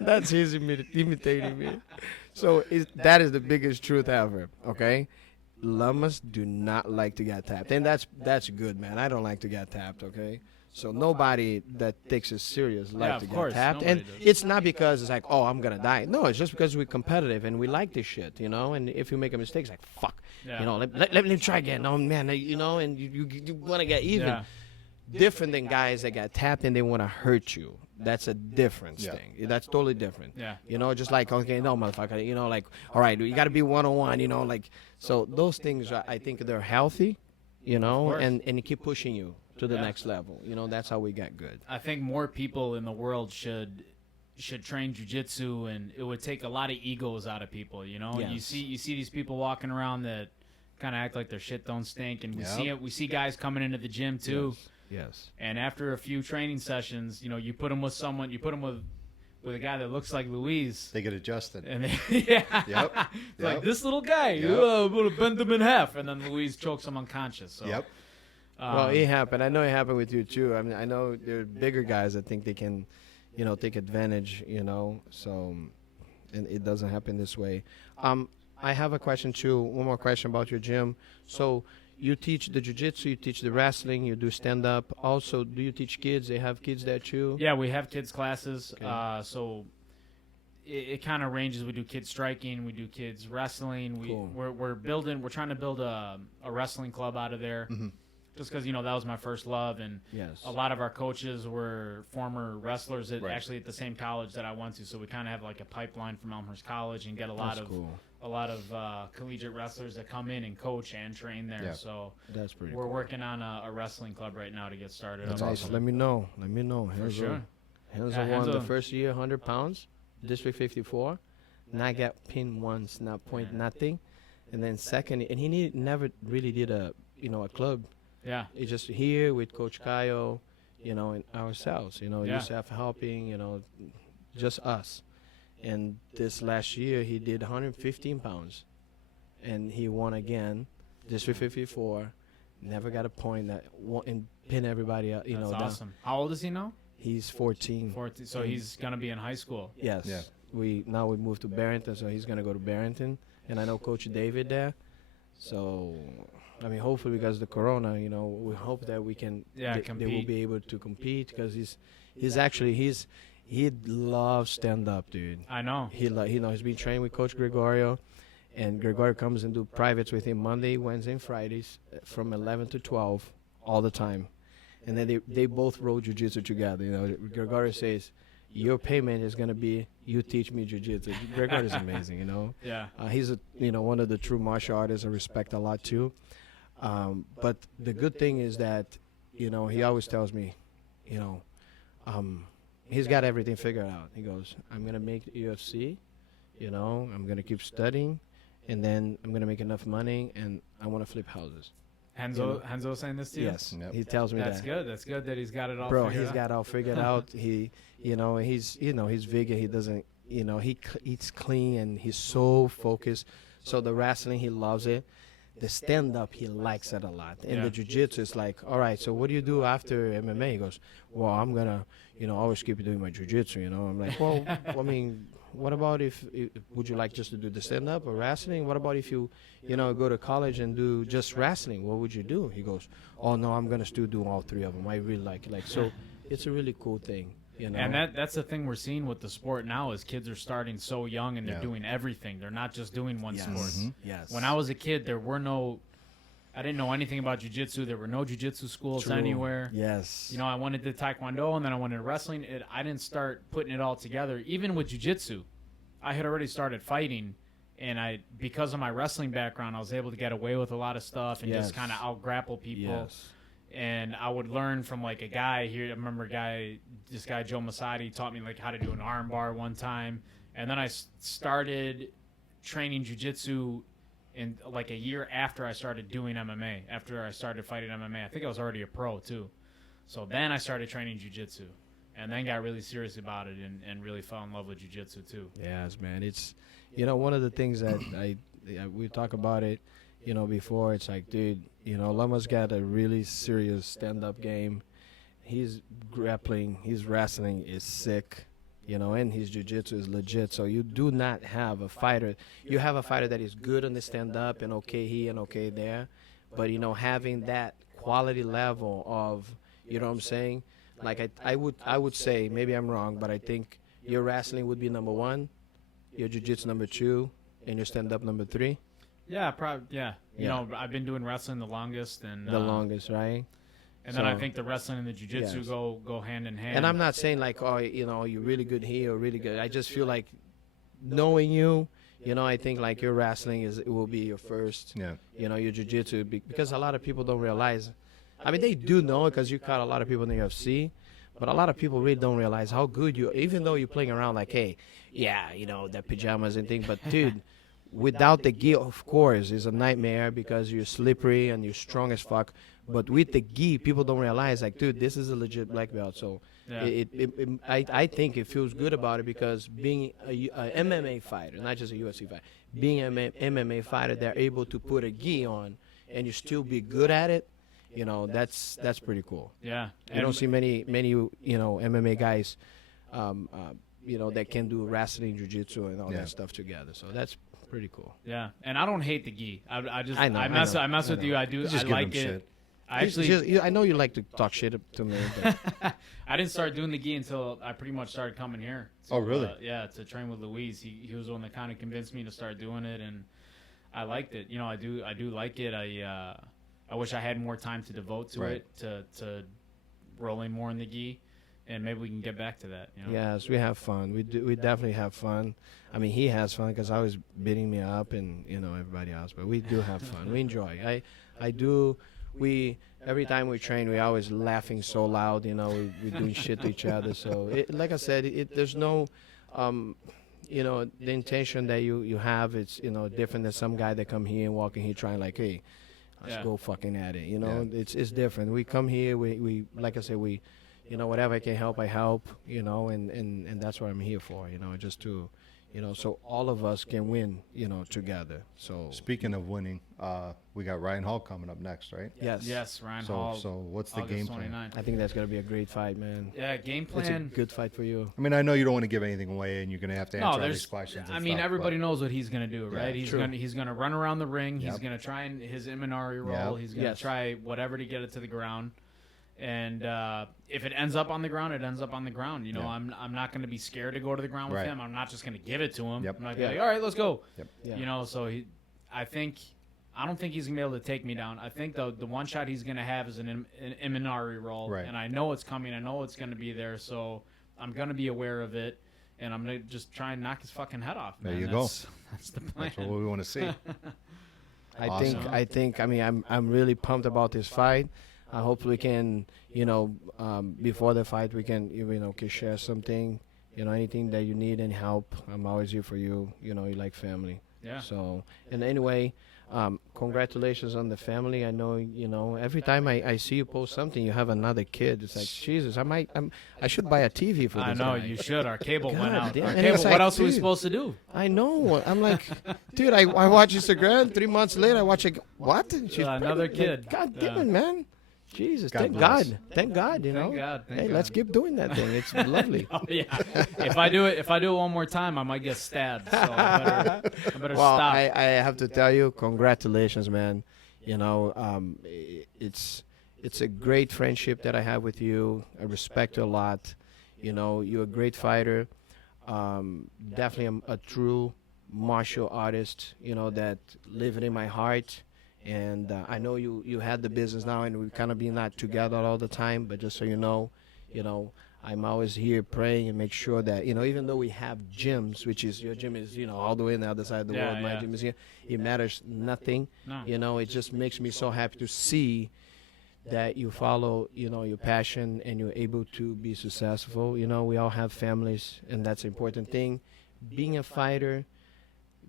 That's his imitating me. So that is the biggest truth ever. Okay, Lamas do not like to get tapped, and that's good, man. I don't like to get tapped. Okay, so nobody that takes it serious like Yeah, to of get course, tapped, nobody and does. it's not because it's like, oh, I'm gonna die. No, it's just because we're competitive and we like this shit, you know. And if you make a mistake, it's like, fuck, Yeah. you know, let me try again. Oh man, you know, and you want to get even. Yeah. Different than guys that got tapped and they want to hurt you. That's a difference Yeah. thing. That's totally different. Yeah. You know, just like, okay, no, motherfucker, you know, like, all right, you got to be one-on-one, you know, like, so those things, I think they're healthy, you know, course. and they keep pushing you to the Yeah. next level. You know, that's how we get good. I think more people in the world should train jiu-jitsu, and it would take a lot of egos out of people, you know. Yes. You see these people walking around that kind of act like their shit don't stink, and Yep. we see guys coming into the gym too. Yes. And after a few training sessions, you know, you put them with someone, you put them with a guy that looks like Luis, They get adjusted. and they, yeah, Yep. It's like Yep. this little guy, Yep. I'm gonna bend him in half, and then Luis chokes him unconscious. So, Yep. Well, it happened. I know it happened with you too. I mean, I know there are bigger guys that think they can, you know, take advantage, you know, so, and it doesn't happen this way. I have a question too, one more question about your gym. So, you teach the jiu-jitsu, you teach the wrestling, you do stand-up. Also, do you teach kids? They have kids there too? Yeah, we have kids classes. Okay. So it kind of ranges. We do kids striking, we do kids wrestling. Cool. We're trying to build a wrestling club out of there. Mhm. Just because, you know, that was my first love, and Yes. a lot of our coaches were former wrestlers Right. actually at the same college that I went to. So we kind of have like a pipeline from Elmhurst College and get a lot That's cool. of collegiate wrestlers that come in and coach and train there. Yeah. So That's pretty we're cool. working on a wrestling club right now to get started. That's up. Nice. awesome. Let me know. Let me know. For sure. Hands Yeah, on hands won the on. first year, 100 pounds, District 54. Not got pinned once, not point nothing. And then second, and he never really did a club. Yeah. It's just here with Coach Kayo, you know, and ourselves, you know, Yeah. USF helping, you know, just us. And this last year, he did 115 pounds. And he won again, District 54. Never got a point and pin everybody out, That's down. awesome. How old is he now? He's 14. 14. So he's gonna be in high school. Yes. Yeah. We moved to Barrington, so he's gonna go to Barrington, and I know Coach David there. So, I mean, hopefully because of the corona, you know, we hope that we can. Yeah, they will compete. be able to compete because he loves stand up, dude. I know. He's been trained with Coach Gregorio, and Gregorio comes and do privates with him Monday, Wednesday, and Fridays from 11 to 12 all the time. And then they both roll jiu-jitsu together. You know, Gregorio says, your payment is going to be you teach me jiu-jitsu. Gregorio is amazing, you know. Yeah. He's one of the true martial artists I respect a lot too. But the good thing is that, you know, he always tells me, you know, he's got everything figured out. He goes, I'm going to make the UFC, You know, I'm gonna keep studying, and then I'm gonna make enough money, and I want to flip houses. Henzo saying this to you? Yes, Yep. he tells me That's that. good. That's good that he's got it all. Bro, figured he's out. got all figured out. He's vegan. He doesn't, he eats clean, and he's so focused. So the wrestling, he loves it. The stand-up, he likes it a lot. And Yeah. the jiu-jitsu is like, all right, so what do you do after MMA? He goes, well, I'm going to, always keep doing my jiu-jitsu, I'm like, well, I mean, what about if would you like just to do the stand-up or wrestling? What about if you, go to college and do just wrestling? What would you do? He goes, oh, no, I'm going to still do all three of them. I really like it. So it's a really cool thing, And that's the thing we're seeing with the sport now is kids are starting so young and they're doing everything. They're not just doing one sport. Yes. When I was a kid, I didn't know anything about jiu-jitsu. There were no jiu-jitsu schools anywhere. Yes. I went into taekwondo and then I went into wrestling. I didn't start putting it all together. Even with jiu-jitsu, I had already started fighting, and because of my wrestling background, I was able to get away with a lot of stuff and just kind of out-grapple people. Yes. And I would learn from like a guy here. I remember this guy Joe Masadi taught me like how to do an arm bar one time, and then I started training jiu-jitsu in like a year after I started doing MMA. After I started fighting MMA, I think I was already a pro too. So then I started training jiu-jitsu, and then got really serious about it and really fell in love with jiu-jitsu too. Yes, man. It's, one of the things that we talk about it, before. It's like, dude, Lamas got a really serious stand-up game. His grappling, his wrestling is sick, and his jiu-jitsu is legit. So you do not have a fighter. You have a fighter that is good on the stand-up and okay here and okay there. But, having that quality level of, what I'm saying? Like, I would say, maybe I'm wrong, but I think your wrestling would be number 1, your jiu-jitsu number 2, and your stand-up number 3. Yeah, probably. Yeah. I've been doing wrestling the longest, and The longest, right? And then I think the wrestling and the jiu-jitsu go hand in hand. And I'm not saying like, oh, you're really good here or really good. I just feel like knowing you, I think like your wrestling it will be your first. Yeah. Your jiu-jitsu because a lot of people don't realize. I mean, they do know because you caught a lot of people in the UFC, but a lot of people really don't realize how good you. Even though you're playing around like, hey, yeah, the pajamas and things, but dude. Without the gi, of course, is a nightmare because you're slippery and you're strong as fuck. But with the gi, people don't realize, like, dude, this is a legit black belt. So I think it feels good about it because being a MMA fighter, not just a UFC fighter, being an MMA fighter, they're able to put a gi on and you still be good at it. That's pretty cool. Yeah. You don't see many MMA guys, that can do wrestling, jiu-jitsu, and all that stuff together. So that's pretty cool. Yeah, and I don't hate the gi. I know, mess with you. I do. Just I give like him it. shit. I actually, I know you like to talk shit to me. But I didn't start doing the gi until I pretty much started coming here. Oh, really? To train with Luis. He was the one that kind of convinced me to start doing it, and I liked it. I do like it. I wish I had more time to devote to it, to rolling more in the gi. And maybe we can get back to that. Yes, we have fun. We definitely have fun. I mean, he has fun because I was beating me up and everybody else. But we do have fun. We enjoy. I do. Every time we train, we always laughing so loud. We're doing shit to each other. So like I said, there's no, the intention that you have. It's different than some guy that come here and walk in here trying like, hey, let's go fucking at it. It's different. We come here. We like I said we. Whatever I can help, I help, and that's what I'm here for, just to, so all of us can win, together. So Speaking of winning, we got Ryan Hall coming up next, right? yes. Ryan Hall. So what's the August game plan? 29. I think that's going to be a great fight, man. Yeah, game It's a plan. good fight for you. I mean, I know you don't want to give anything away, and you're going to have to answer all there's. these questions. I mean, everybody knows what he's gonna do, Yeah, right? He's true. gonna run around the ring. He's Yep. gonna try his Imanari roll. Yep. He's gonna try whatever to get it to the ground. And if it ends up on the ground, it ends up on the ground. Yeah. I'm not going to be scared to go to the ground with Right. him. I'm not just going to give it to him. Yep. I'm not gonna be like, all right, let's go. Yep. Yeah. So I don't think he's going to be able to take me down. I think the one shot he's going to have is an Imanari roll. Right. And I know it's coming. I know it's going to be there. So I'm going to be aware of it. And I'm going to just try and knock his fucking head off. There man. you go. That's the plan. That's what we want to see. I think. I mean, I'm really pumped about this fight. I hope we can, before the fight, we can, can share something, anything that you need, any help, I'm always here for you. You like family. Yeah. So, and anyway, congratulations on the family. I know, every time I see you post something, you have another kid. It's like, Jesus, I should buy a TV for this. I know, guy. you should. Our cable went God out. damn. Our And cable, it's what like, else are we dude. supposed to do? I know. I'm like, dude, I watch Instagram. 3 months later, I watch it. What? She's Another pregnant. kid. God damn it, man. Jesus, God thank bless. God. Thank God, Thank God. Thank Hey, God. let's keep doing that thing. It's lovely. Oh, yeah. If I do it one more time, I might get stabbed. So I better Well, stop. I have to tell you, congratulations, man. It's a great friendship that I have with you. I respect you a lot. You're a great fighter. Definitely a true martial artist, that lived in my heart. And I know you had the business now, and we've kind of been not together all the time. But just so you know, I'm always here praying and make sure that even though we have gyms, which is your gym is all the way on the other side of the Yeah, world, my yeah. gym is here. It matters nothing. No. It just makes me so happy to see that you follow your passion and you're able to be successful. We all have families, and that's an important thing. Being a fighter,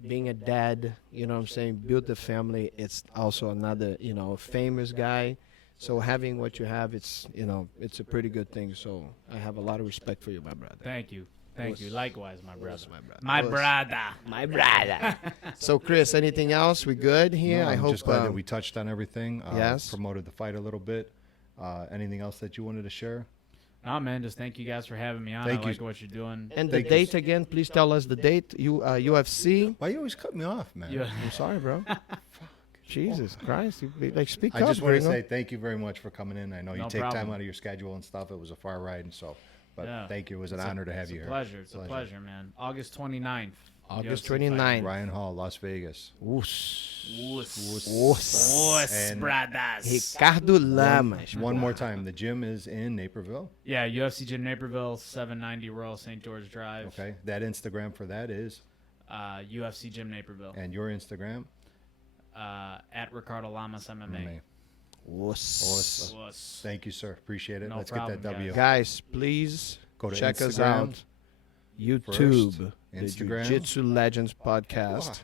being a dad, build the family. It's also another, famous guy. So having what you have, it's a pretty good thing. So I have a lot of respect for you, my brother. Thank you. Thank you. Likewise, my brother. my brother. My Was- brother. My brother. So Chris, anything else? We good here? No, I I'm hope. just glad that we touched on everything. Yes. Promoted the fight a little bit. Anything else that you wanted to share? No, man, just thank you guys for having me on. Thank I you. like what you're doing. And the Thank you. date again, please tell us the date. UFC. Why you always cut me off, man? Yeah. I'm sorry, bro. Jesus Christ. Speak I up, just want to Gringo. say thank you very much for coming in. I know you No take time problem. out of your schedule and stuff. It was a far ride, and so, but Yeah. thank you. It was an It's a- honor to have you It's a here. pleasure. It's a pleasure, man. August 29th. August UFC Fight. 29th. Ryan Hall, Las Vegas. And- brothers. Ricardo Lamas. One more time, the gym is in Naperville. Yeah, UFC GYM Naperville, 790 Royal St. George Drive. Okay, that Instagram for that is, UFC GYM Naperville. and your Instagram. At Ricardo Lamas MMA. Wuss. Was. Thank you, sir. Appreciate it. No Let's problem, get that W. Guys, please Go to check us Instagram out. YouTube, the Instagram. Jiu Jitsu Legends podcast.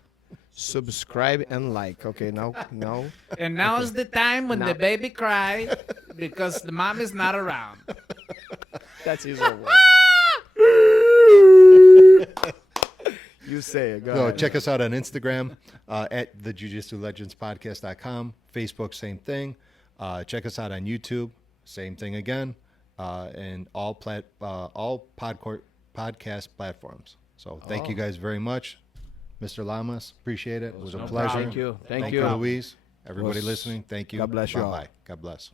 Subscribe and like. Okay, no. And now's the time when Now- the baby cry because the mom is not around. That's his own word. You say it. Go So ahead. check us out on Instagram at the jiu-jitsu-legends-podcast.com. Facebook, same thing. Check us out on YouTube, same thing again, and all podcast platforms. So thank you guys very much, Mr. Lamas. Appreciate it. It was a No pleasure. problem. Thank you. Thank Thank you. you, Luis. Everybody Was- listening, thank you. God bless you all. Bye-bye. God bless.